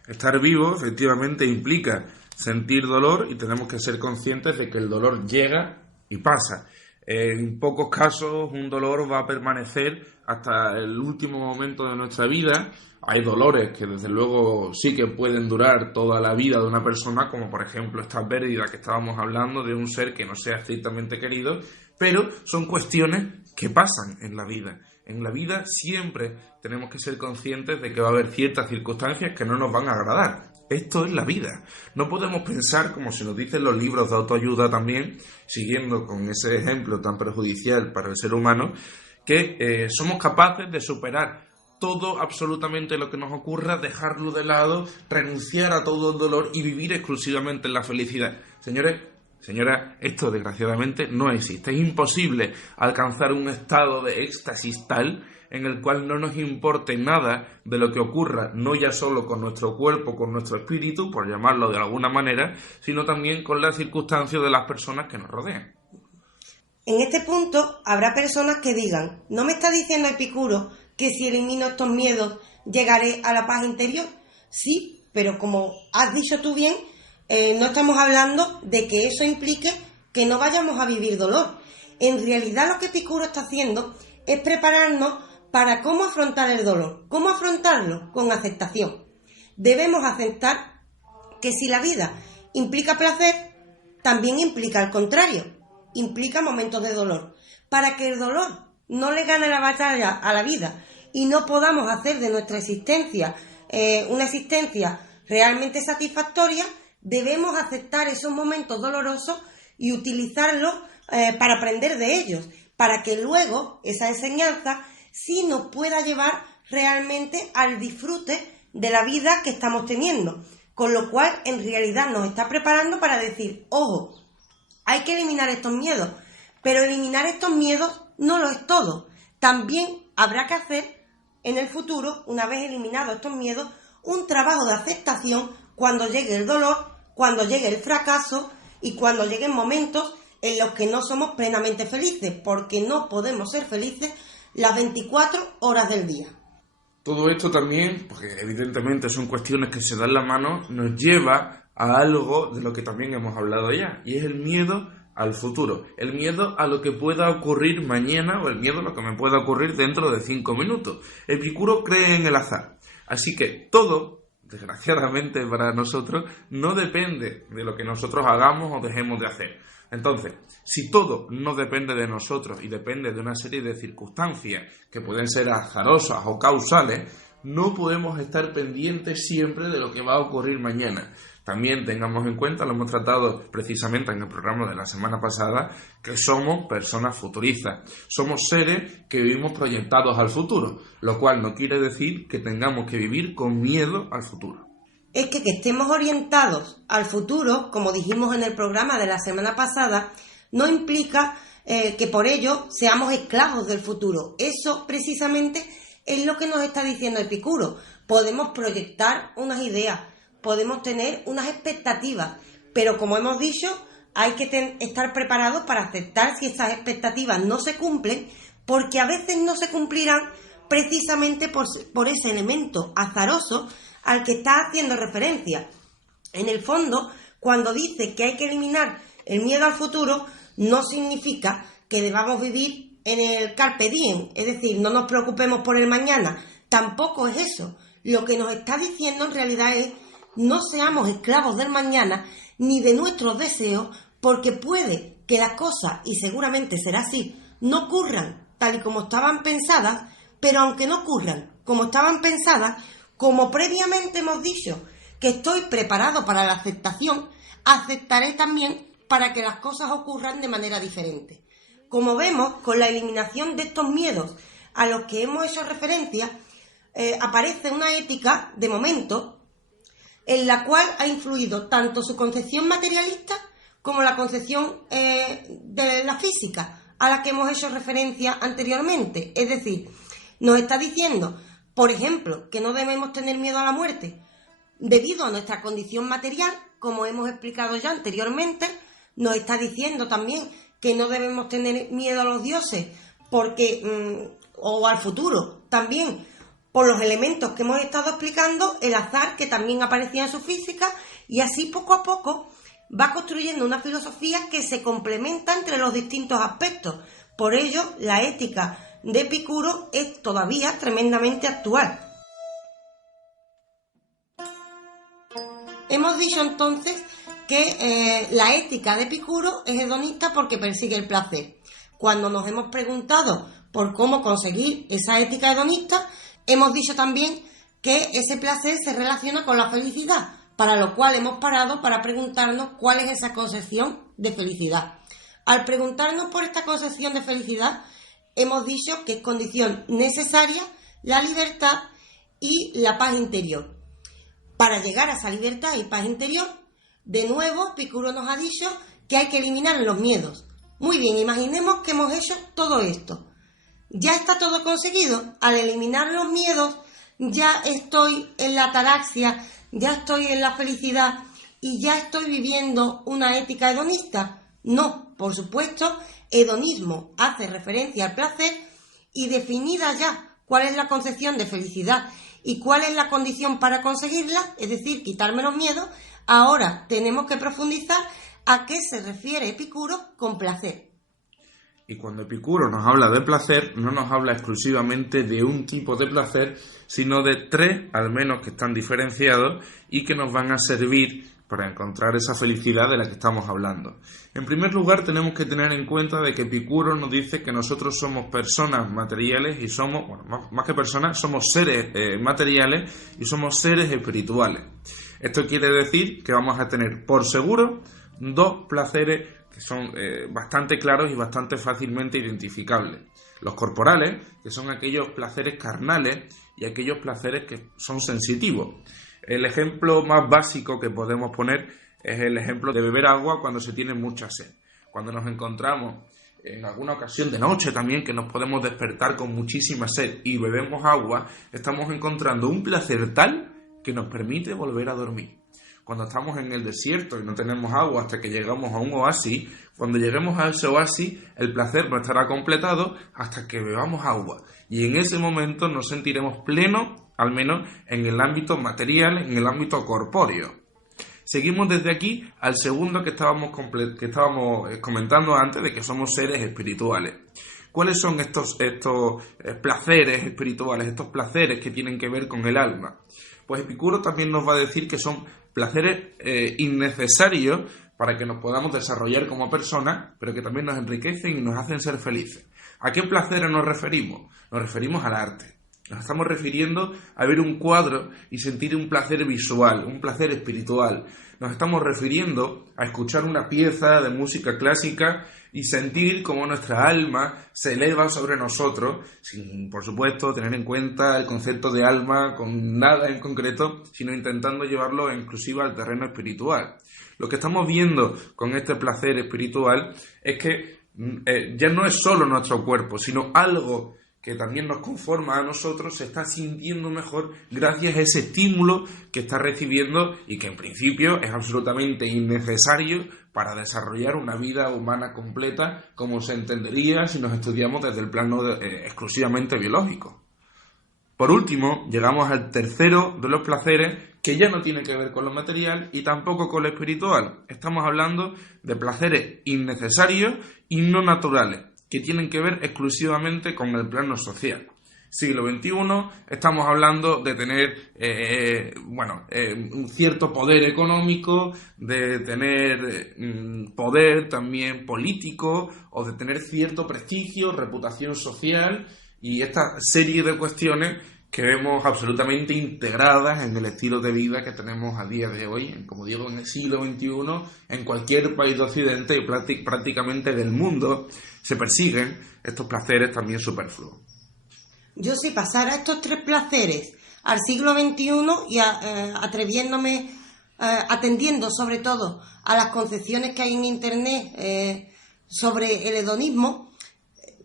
Estar vivo, efectivamente, implica sentir dolor y tenemos que ser conscientes de que el dolor llega y pasa. En pocos casos un dolor va a permanecer hasta el último momento de nuestra vida. Hay dolores que desde luego sí que pueden durar toda la vida de una persona, como por ejemplo esta pérdida que estábamos hablando de un ser que no sea estrictamente querido, pero son cuestiones que pasan en la vida. En la vida siempre tenemos que ser conscientes de que va a haber ciertas circunstancias que no nos van a agradar. Esto es la vida. No podemos pensar, como se nos dicen los libros de autoayuda también, siguiendo con ese ejemplo tan perjudicial para el ser humano, que somos capaces de superar todo, absolutamente lo que nos ocurra, dejarlo de lado, renunciar a todo el dolor y vivir exclusivamente en la felicidad. Señores, señora, esto desgraciadamente no existe. Es imposible alcanzar un estado de éxtasis tal en el cual no nos importe nada de lo que ocurra, no ya solo con nuestro cuerpo, con nuestro espíritu, por llamarlo de alguna manera, sino también con las circunstancias de las personas que nos rodean. En este punto habrá personas que digan, ¿no me está diciendo Epicuro que si elimino estos miedos llegaré a la paz interior? Sí, pero como has dicho tú bien, no estamos hablando de que eso implique que no vayamos a vivir dolor. En realidad lo que Epicuro está haciendo es prepararnos para cómo afrontar el dolor. ¿Cómo afrontarlo? Con aceptación. Debemos aceptar que si la vida implica placer, también implica el contrario, implica momentos de dolor. Para que el dolor no le gane la batalla a la vida y no podamos hacer de nuestra existencia una existencia realmente satisfactoria, debemos aceptar esos momentos dolorosos y utilizarlos para aprender de ellos, para que luego esa enseñanza sí nos pueda llevar realmente al disfrute de la vida que estamos teniendo. Con lo cual, en realidad nos está preparando para decir, ojo, hay que eliminar estos miedos, pero eliminar estos miedos no lo es todo. También habrá que hacer en el futuro, una vez eliminados estos miedos, un trabajo de aceptación cuando llegue el dolor, cuando llegue el fracaso y cuando lleguen momentos en los que no somos plenamente felices, porque no podemos ser felices las 24 horas del día. Todo esto también, porque evidentemente son cuestiones que se dan la mano, nos lleva a algo de lo que también hemos hablado ya, y es el miedo al futuro, el miedo a lo que pueda ocurrir mañana o el miedo a lo que me pueda ocurrir dentro de 5 minutos. Epicuro cree en el azar, así que todo, desgraciadamente para nosotros, no depende de lo que nosotros hagamos o dejemos de hacer. Entonces, si todo no depende de nosotros y depende de una serie de circunstancias que pueden ser azarosas o causales, no podemos estar pendientes siempre de lo que va a ocurrir mañana. También tengamos en cuenta, lo hemos tratado precisamente en el programa de la semana pasada, que somos personas futuristas. Somos seres que vivimos proyectados al futuro, lo cual no quiere decir que tengamos que vivir con miedo al futuro. Es que estemos orientados al futuro, como dijimos en el programa de la semana pasada, no implica que por ello seamos esclavos del futuro. Eso precisamente es lo que nos está diciendo Epicuro. Podemos proyectar unas ideas, podemos tener unas expectativas, pero como hemos dicho, hay que estar preparados para aceptar si esas expectativas no se cumplen, porque a veces no se cumplirán precisamente por ese elemento azaroso al que está haciendo referencia. En el fondo, cuando dice que hay que eliminar el miedo al futuro, no significa que debamos vivir en el carpe diem, es decir, no nos preocupemos por el mañana. Tampoco es eso. Lo que nos está diciendo en realidad es no seamos esclavos del mañana ni de nuestros deseos, porque puede que las cosas, y seguramente será así, no ocurran tal y como estaban pensadas, pero aunque no ocurran como estaban pensadas, como previamente hemos dicho que estoy preparado para la aceptación, aceptaré también para que las cosas ocurran de manera diferente. Como vemos, con la eliminación de estos miedos a los que hemos hecho referencia, aparece una ética, de momento, en la cual ha influido tanto su concepción materialista como la concepción de la física, a la que hemos hecho referencia anteriormente. Es decir, nos está diciendo, por ejemplo, que no debemos tener miedo a la muerte debido a nuestra condición material, como hemos explicado ya anteriormente. Nos está diciendo también que no debemos tener miedo a los dioses porque o al futuro, también por los elementos que hemos estado explicando, el azar que también aparecía en su física, y así poco a poco va construyendo una filosofía que se complementa entre los distintos aspectos. Por ello, la ética de Epicuro es todavía tremendamente actual. Hemos dicho entonces que la ética de Epicuro es hedonista porque persigue el placer. Cuando nos hemos preguntado por cómo conseguir esa ética hedonista, hemos dicho también que ese placer se relaciona con la felicidad, para lo cual hemos parado para preguntarnos cuál es esa concepción de felicidad. Al preguntarnos por esta concepción de felicidad, hemos dicho que es condición necesaria la libertad y la paz interior. Para llegar a esa libertad y paz interior, de nuevo, Epicuro nos ha dicho que hay que eliminar los miedos. Muy bien, imaginemos que hemos hecho todo esto. Ya está todo conseguido. Al eliminar los miedos, ya estoy en la ataraxia, ya estoy en la felicidad y ya estoy viviendo una ética hedonista. No, por supuesto, hedonismo hace referencia al placer, y definida ya cuál es la concepción de felicidad y cuál es la condición para conseguirla, es decir, quitarme los miedos, ahora tenemos que profundizar a qué se refiere Epicuro con placer. Y cuando Epicuro nos habla de placer, no nos habla exclusivamente de un tipo de placer, sino de tres, al menos, que están diferenciados y que nos van a servir para encontrar esa felicidad de la que estamos hablando. En primer lugar, tenemos que tener en cuenta de que Epicuro nos dice que nosotros somos personas materiales y somos, bueno, más que personas, somos seres materiales y somos seres espirituales. Esto quiere decir que vamos a tener por seguro dos placeres que son bastante claros y bastante fácilmente identificables. Los corporales, que son aquellos placeres carnales, y aquellos placeres que son sensitivos. El ejemplo más básico que podemos poner es el ejemplo de beber agua cuando se tiene mucha sed. Cuando nos encontramos en alguna ocasión de noche también, que nos podemos despertar con muchísima sed y bebemos agua, estamos encontrando un placer tal que nos permite volver a dormir. Cuando estamos en el desierto y no tenemos agua hasta que llegamos a un oasis, cuando lleguemos a ese oasis, el placer no estará completado hasta que bebamos agua. Y en ese momento nos sentiremos plenos, al menos en el ámbito material, en el ámbito corpóreo. Seguimos desde aquí al segundo que estábamos comentando antes, de que somos seres espirituales. ¿Cuáles son estos placeres espirituales, estos placeres que tienen que ver con el alma? Pues Epicuro también nos va a decir que son placeres innecesarios para que nos podamos desarrollar como personas, pero que también nos enriquecen y nos hacen ser felices. ¿A qué placeres nos referimos? Nos referimos al arte. Nos estamos refiriendo a ver un cuadro y sentir un placer visual, un placer espiritual. Nos estamos refiriendo a escuchar una pieza de música clásica y sentir cómo nuestra alma se eleva sobre nosotros, sin, por supuesto, tener en cuenta el concepto de alma con nada en concreto, sino intentando llevarlo inclusive al terreno espiritual. Lo que estamos viendo con este placer espiritual es que ya no es solo nuestro cuerpo, sino algo que también nos conforma a nosotros, se está sintiendo mejor gracias a ese estímulo que está recibiendo y que en principio es absolutamente innecesario para desarrollar una vida humana completa, como se entendería si nos estudiamos desde el plano exclusivamente biológico. Por último, llegamos al tercero de los placeres, que ya no tiene que ver con lo material y tampoco con lo espiritual. Estamos hablando de placeres innecesarios y no naturales. que tienen que ver exclusivamente con el plano social. Siglo XXI, estamos hablando de tener un cierto poder económico, de tener poder también político, o de tener cierto prestigio, reputación social, y esta serie de cuestiones que vemos absolutamente integradas en el estilo de vida que tenemos a día de hoy, como digo, en el siglo XXI, en cualquier país de Occidente y prácticamente del mundo, se persiguen estos placeres también superfluos. Yo, si pasara estos tres placeres al siglo XXI y atreviéndome, atendiendo sobre todo a las concepciones que hay en Internet sobre el hedonismo,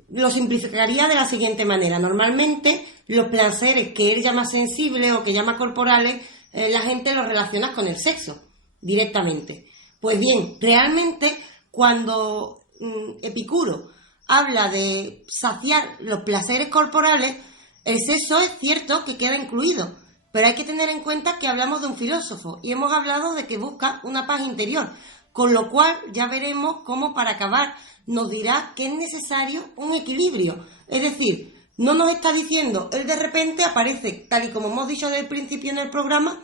lo simplificaría de la siguiente manera. Normalmente los placeres que él llama sensibles o que llama corporales, la gente los relaciona con el sexo directamente. Pues bien, realmente cuando Epicuro habla de saciar los placeres corporales, el sexo es cierto que queda incluido, pero hay que tener en cuenta que hablamos de un filósofo y hemos hablado de que busca una paz interior, con lo cual ya veremos cómo, para acabar, nos dirá que es necesario un equilibrio. Es decir, no nos está diciendo, él de repente aparece, tal y como hemos dicho desde el principio en el programa,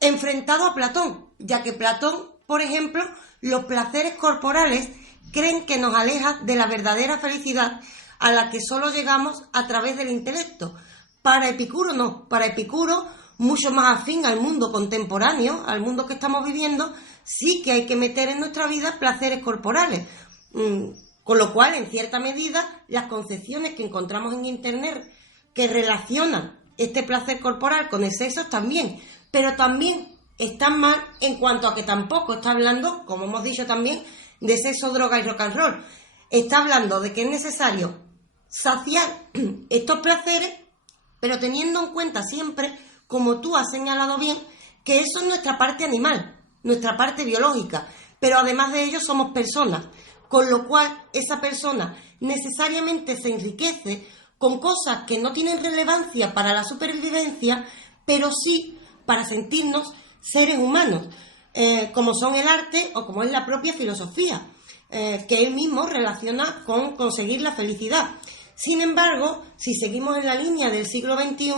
enfrentado a Platón, ya que Platón, por ejemplo, los placeres corporales creen que nos aleja de la verdadera felicidad a la que solo llegamos a través del intelecto. Para Epicuro no, para Epicuro, mucho más afín al mundo contemporáneo, al mundo que estamos viviendo, sí que hay que meter en nuestra vida placeres corporales. Con lo cual, en cierta medida, las concepciones que encontramos en Internet que relacionan este placer corporal con el sexo también, pero también están mal en cuanto a que tampoco está hablando, como hemos dicho también, de sexo, droga y rock and roll. Está hablando de que es necesario saciar estos placeres, pero teniendo en cuenta siempre, como tú has señalado bien, que eso es nuestra parte animal, nuestra parte biológica, pero además de ello somos personas, con lo cual esa persona necesariamente se enriquece con cosas que no tienen relevancia para la supervivencia, pero sí para sentirnos seres humanos, como son el arte o como es la propia filosofía, que él mismo relaciona con conseguir la felicidad. Sin embargo, si seguimos en la línea del siglo XXI,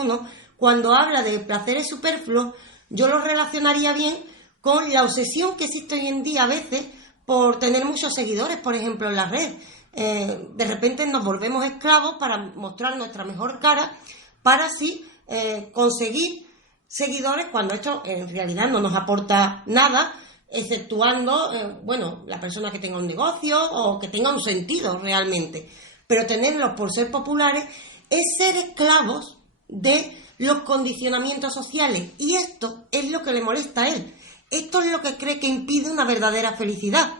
cuando habla de placeres superfluos, yo lo relacionaría bien con la obsesión que existe hoy en día a veces por tener muchos seguidores, por ejemplo, en la red. De repente nos volvemos esclavos para mostrar nuestra mejor cara, para así conseguir seguidores, cuando esto en realidad no nos aporta nada, exceptuando, la persona que tenga un negocio o que tenga un sentido realmente. Pero tenerlos por ser populares es ser esclavos de los condicionamientos sociales, y esto es lo que le molesta a él. Esto es lo que cree que impide una verdadera felicidad.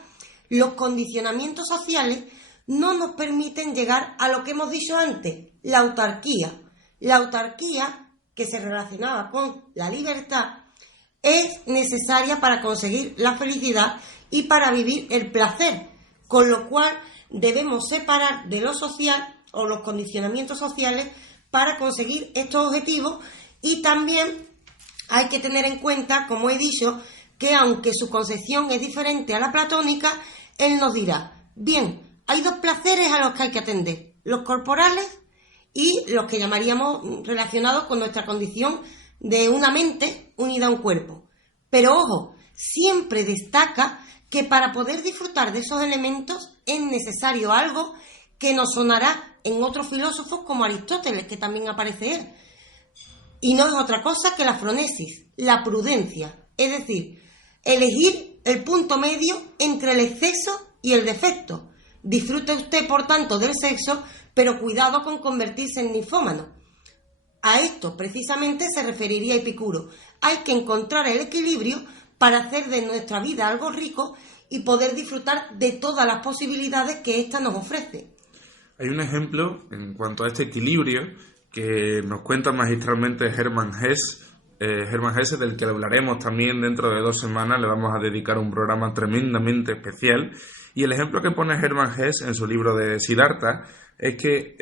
Los condicionamientos sociales no nos permiten llegar a lo que hemos dicho antes, la autarquía. La autarquía, que se relacionaba con la libertad, es necesaria para conseguir la felicidad y para vivir el placer, con lo cual debemos separar de lo social o los condicionamientos sociales para conseguir estos objetivos. Y también hay que tener en cuenta, como he dicho, que aunque su concepción es diferente a la platónica, él nos dirá, bien, hay dos placeres a los que hay que atender, los corporales y los que llamaríamos relacionados con nuestra condición de una mente unida a un cuerpo. Pero ojo, siempre destaca que para poder disfrutar de esos elementos es necesario algo que nos sonará en otros filósofos como Aristóteles, que también aparece él. Y no es otra cosa que la fronesis, la prudencia, es decir, elegir el punto medio entre el exceso y el defecto. Disfrute usted, por tanto, del sexo, pero cuidado con convertirse en ninfómano. A esto precisamente se referiría Epicuro. Hay que encontrar el equilibrio para hacer de nuestra vida algo rico y poder disfrutar de todas las posibilidades que ésta nos ofrece. Hay un ejemplo en cuanto a este equilibrio que nos cuenta magistralmente Hermann Hesse. Hermann Hesse, del que hablaremos también dentro de 2 semanas, le vamos a dedicar un programa tremendamente especial. Y el ejemplo que pone Hermann Hesse en su libro de Siddhartha es que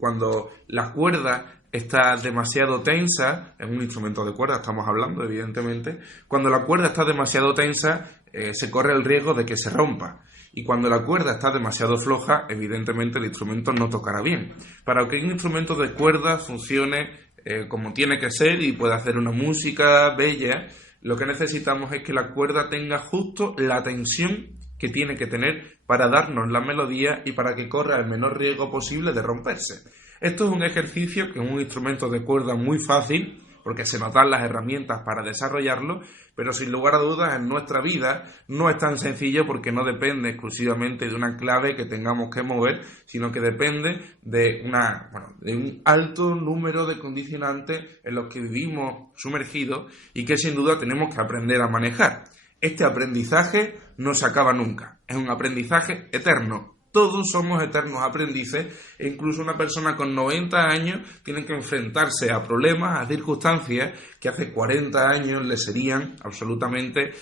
cuando la cuerda está demasiado tensa, es un instrumento de cuerda, estamos hablando evidentemente, cuando la cuerda está demasiado tensa se corre el riesgo de que se rompa. Y cuando la cuerda está demasiado floja, evidentemente el instrumento no tocará bien. Para que un instrumento de cuerda funcione como tiene que ser y pueda hacer una música bella, lo que necesitamos es que la cuerda tenga justo la tensión que tiene que tener para darnos la melodía y para que corra el menor riesgo posible de romperse. Esto es un ejercicio que es un instrumento de cuerda muy fácil, porque se nos dan las herramientas para desarrollarlo, pero sin lugar a dudas en nuestra vida no es tan sencillo porque no depende exclusivamente de una clave que tengamos que mover, sino que depende de un alto número de condicionantes en los que vivimos sumergidos y que sin duda tenemos que aprender a manejar. Este aprendizaje no se acaba nunca, es un aprendizaje eterno. Todos somos eternos aprendices e incluso una persona con 90 años tiene que enfrentarse a problemas, a circunstancias que hace 40 años le serían absolutamente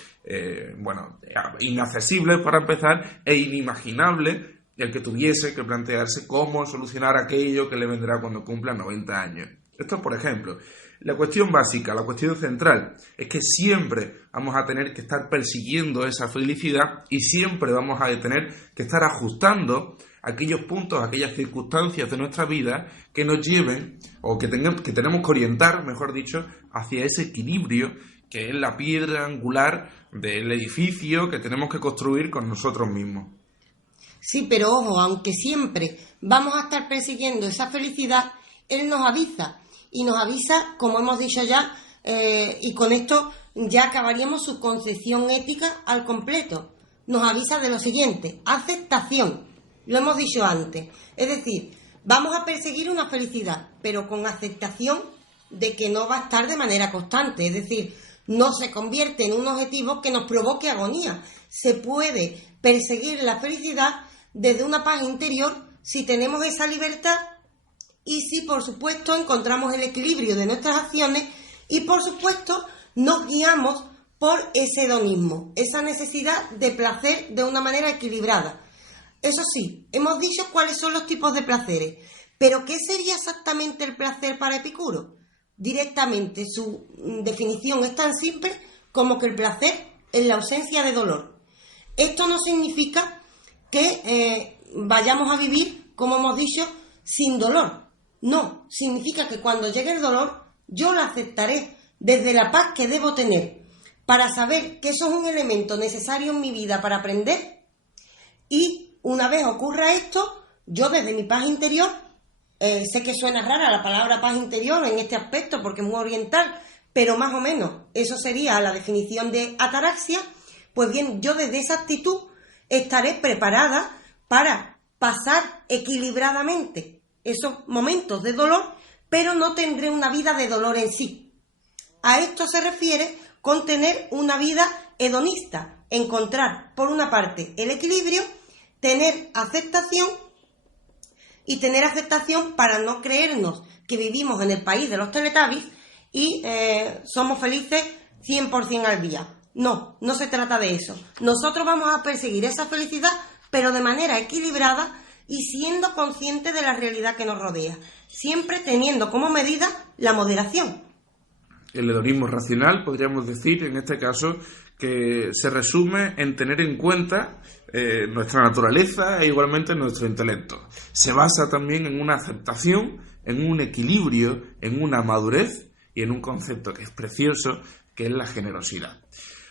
inaccesibles para empezar e inimaginables el que tuviese que plantearse cómo solucionar aquello que le vendrá cuando cumpla 90 años. Esto, por ejemplo, la cuestión básica, la cuestión central, es que siempre vamos a tener que estar persiguiendo esa felicidad y siempre vamos a tener que estar ajustando aquellos puntos, aquellas circunstancias de nuestra vida que nos lleven, o que tenemos que orientar, mejor dicho, hacia ese equilibrio que es la piedra angular del edificio que tenemos que construir con nosotros mismos. Sí, pero ojo, aunque siempre vamos a estar persiguiendo esa felicidad, Él nos avisa. Y nos avisa, como hemos dicho ya, y con esto ya acabaríamos su concepción ética al completo. Nos avisa de lo siguiente: aceptación, lo hemos dicho antes. Es decir, vamos a perseguir una felicidad, pero con aceptación de que no va a estar de manera constante. Es decir, no se convierte en un objetivo que nos provoque agonía. Se puede perseguir la felicidad desde una paz interior si tenemos esa libertad y si, por supuesto, encontramos el equilibrio de nuestras acciones y, por supuesto, nos guiamos por ese hedonismo, esa necesidad de placer de una manera equilibrada. Eso sí, hemos dicho cuáles son los tipos de placeres, pero ¿qué sería exactamente el placer para Epicuro? Directamente, su definición es tan simple como que el placer es la ausencia de dolor. Esto no significa que vayamos a vivir, como hemos dicho, sin dolor. No, significa que cuando llegue el dolor, yo lo aceptaré desde la paz que debo tener, para saber que eso es un elemento necesario en mi vida para aprender. Y una vez ocurra esto, yo desde mi paz interior, sé que suena rara la palabra paz interior en este aspecto porque es muy oriental, pero más o menos eso sería la definición de ataraxia. Pues bien, yo desde esa actitud estaré preparada para pasar equilibradamente esos momentos de dolor, pero no tendré una vida de dolor en sí. A esto se refiere con tener una vida hedonista, encontrar, por una parte, el equilibrio, tener aceptación para no creernos que vivimos en el país de los Teletubbies y somos felices 100% al día. No, no se trata de eso. Nosotros vamos a perseguir esa felicidad, pero de manera equilibrada y siendo conscientes de la realidad que nos rodea, siempre teniendo como medida la moderación. El hedonismo racional, podríamos decir, en este caso, que se resume en tener en cuenta nuestra naturaleza e igualmente nuestro intelecto. Se basa también en una aceptación, en un equilibrio, en una madurez y en un concepto que es precioso, que es la generosidad.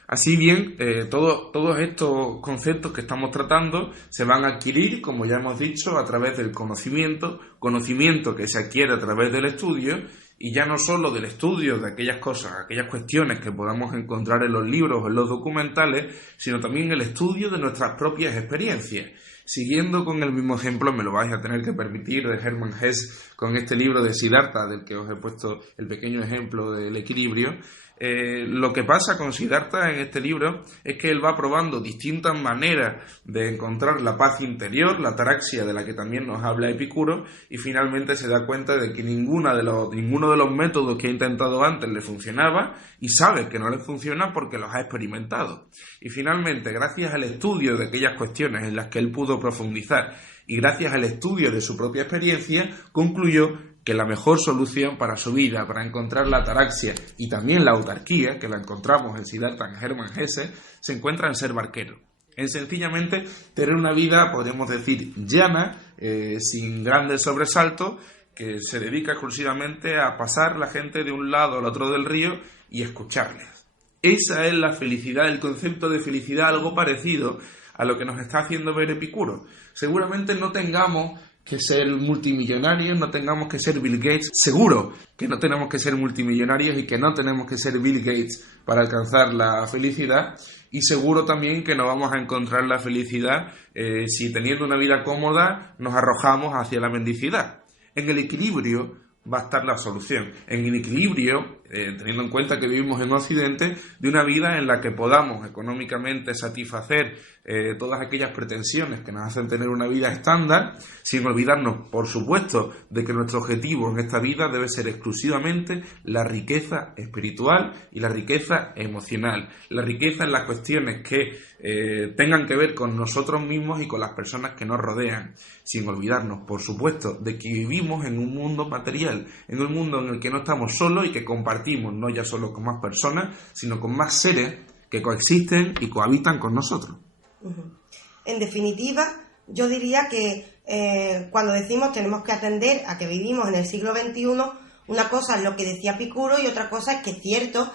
Así bien, todos estos conceptos que estamos tratando se van a adquirir, como ya hemos dicho, a través del conocimiento que se adquiere a través del estudio, y ya no solo del estudio de aquellas cosas, aquellas cuestiones que podamos encontrar en los libros o en los documentales, sino también el estudio de nuestras propias experiencias. Siguiendo con el mismo ejemplo, me lo vais a tener que permitir, de Hermann Hesse, con este libro de Siddhartha, del que os he puesto el pequeño ejemplo del equilibrio. Lo que pasa con Siddhartha en este libro es que él va probando distintas maneras de encontrar la paz interior, la ataraxia de la que también nos habla Epicuro, y finalmente se da cuenta de que ninguno de los métodos que ha intentado antes le funcionaba y sabe que no le funciona porque los ha experimentado. Y finalmente, gracias al estudio de aquellas cuestiones en las que él pudo profundizar y gracias al estudio de su propia experiencia, concluyó que la mejor solución para su vida, para encontrar la ataraxia y también la autarquía, que la encontramos en Siddhartha, en Hermann Hesse, se encuentra en ser barquero. en sencillamente tener una vida, podríamos decir, llana, sin grandes sobresaltos, que se dedica exclusivamente a pasar la gente de un lado al otro del río y escucharles. Esa es la felicidad, el concepto de felicidad, algo parecido a lo que nos está haciendo ver Epicuro. Seguramente no tengamos que ser multimillonarios, no tengamos que ser Bill Gates. Seguro que no tenemos que ser multimillonarios y que no tenemos que ser Bill Gates para alcanzar la felicidad. Y seguro también que no vamos a encontrar la felicidad si teniendo una vida cómoda nos arrojamos hacia la mendicidad. En el equilibrio va a estar la solución. En el equilibrio, teniendo en cuenta que vivimos en Occidente, de una vida en la que podamos económicamente satisfacer todas aquellas pretensiones que nos hacen tener una vida estándar, sin olvidarnos, por supuesto, de que nuestro objetivo en esta vida debe ser exclusivamente la riqueza espiritual y la riqueza emocional, la riqueza en las cuestiones que tengan que ver con nosotros mismos y con las personas que nos rodean, sin olvidarnos, por supuesto, de que vivimos en un mundo material, en un mundo en el que no estamos solos y que compartimos no ya solo con más personas, sino con más seres que coexisten y cohabitan con nosotros. En definitiva, yo diría que cuando decimos tenemos que atender a que vivimos en el siglo XXI, una cosa es lo que decía Epicuro y otra cosa es que es cierto,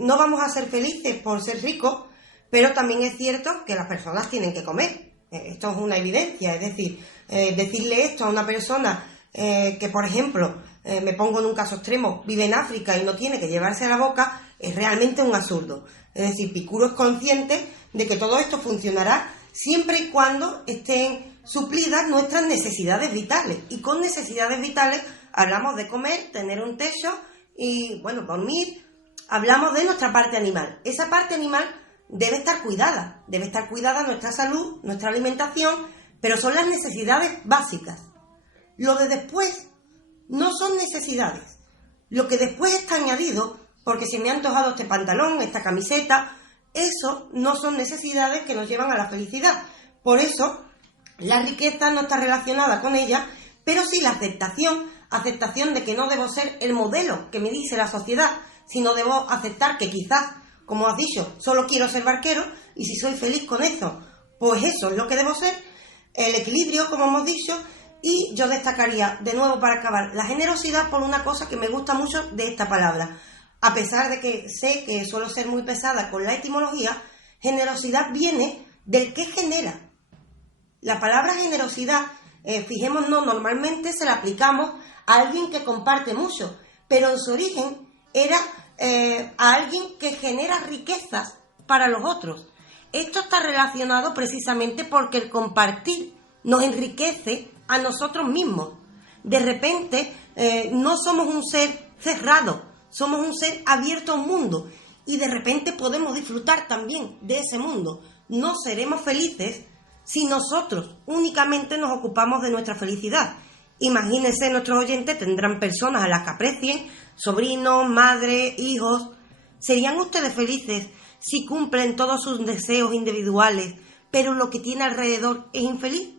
no vamos a ser felices por ser ricos, pero también es cierto que las personas tienen que comer. Esto es una evidencia, es decir, decirle esto a una persona que, por ejemplo, me pongo en un caso extremo, vive en África y no tiene que llevarse a la boca, es realmente un absurdo. Es decir, Epicuro es consciente de que todo esto funcionará siempre y cuando estén suplidas nuestras necesidades vitales. Y con necesidades vitales hablamos de comer, tener un techo y, bueno, dormir. Hablamos de nuestra parte animal. Esa parte animal debe estar cuidada nuestra salud, nuestra alimentación, pero son las necesidades básicas. Lo de después no son necesidades. Lo que después está añadido, porque se me ha antojado este pantalón, esta camiseta, eso no son necesidades que nos llevan a la felicidad. Por eso, la riqueza no está relacionada con ella, pero sí la aceptación de que no debo ser el modelo que me dice la sociedad, sino debo aceptar que quizás, como has dicho, solo quiero ser barquero y si soy feliz con eso, pues eso es lo que debo ser. El equilibrio, como hemos dicho, y yo destacaría, de nuevo para acabar, la generosidad por una cosa que me gusta mucho de esta palabra. A pesar de que sé que suelo ser muy pesada con la etimología, generosidad viene del que genera. La palabra generosidad, fijémonos, normalmente se la aplicamos a alguien que comparte mucho, pero en su origen era a alguien que genera riquezas para los otros. Esto está relacionado precisamente porque el compartir nos enriquece a nosotros mismos. De repente no somos un ser cerrado, somos un ser abierto a un mundo y de repente podemos disfrutar también de ese mundo. No seremos felices si nosotros únicamente nos ocupamos de nuestra felicidad. Imagínense, nuestros oyentes tendrán personas a las que aprecien, sobrinos, madres, hijos. ¿Serían ustedes felices si cumplen todos sus deseos individuales, pero lo que tiene alrededor es infeliz?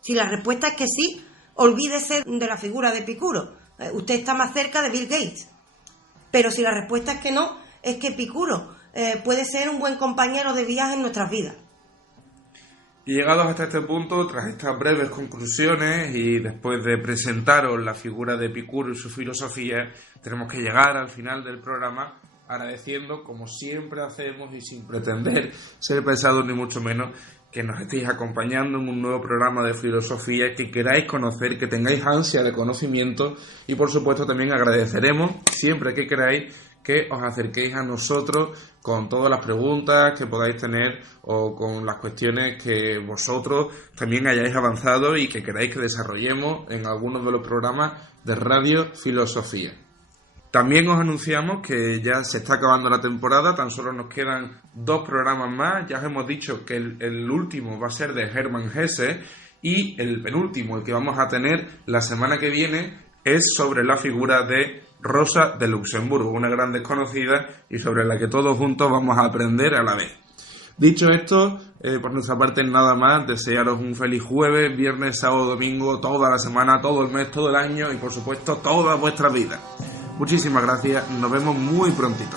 Si la respuesta es que sí, olvídese de la figura de Epicuro. Usted está más cerca de Bill Gates. Pero si la respuesta es que no, es que Epicuro puede ser un buen compañero de viaje en nuestras vidas. Y llegados hasta este punto, tras estas breves conclusiones y después de presentaros la figura de Epicuro y su filosofía, tenemos que llegar al final del programa agradeciendo, como siempre hacemos y sin pretender ser pesados ni mucho menos, que nos estéis acompañando en un nuevo programa de filosofía, que queráis conocer, que tengáis ansia de conocimiento y por supuesto también agradeceremos siempre que queráis que os acerquéis a nosotros con todas las preguntas que podáis tener o con las cuestiones que vosotros también hayáis avanzado y que queráis que desarrollemos en algunos de los programas de Radio Filosofía. También os anunciamos que ya se está acabando la temporada, tan solo nos quedan 2 programas más. Ya os hemos dicho que el último va a ser de Hermann Hesse y el penúltimo, el que vamos a tener la semana que viene, es sobre la figura de Rosa de Luxemburgo, una gran desconocida y sobre la que todos juntos vamos a aprender a la vez. Dicho esto, por nuestra parte nada más, desearos un feliz jueves, viernes, sábado, domingo, toda la semana, todo el mes, todo el año y por supuesto toda vuestra vida. Muchísimas gracias, nos vemos muy prontito.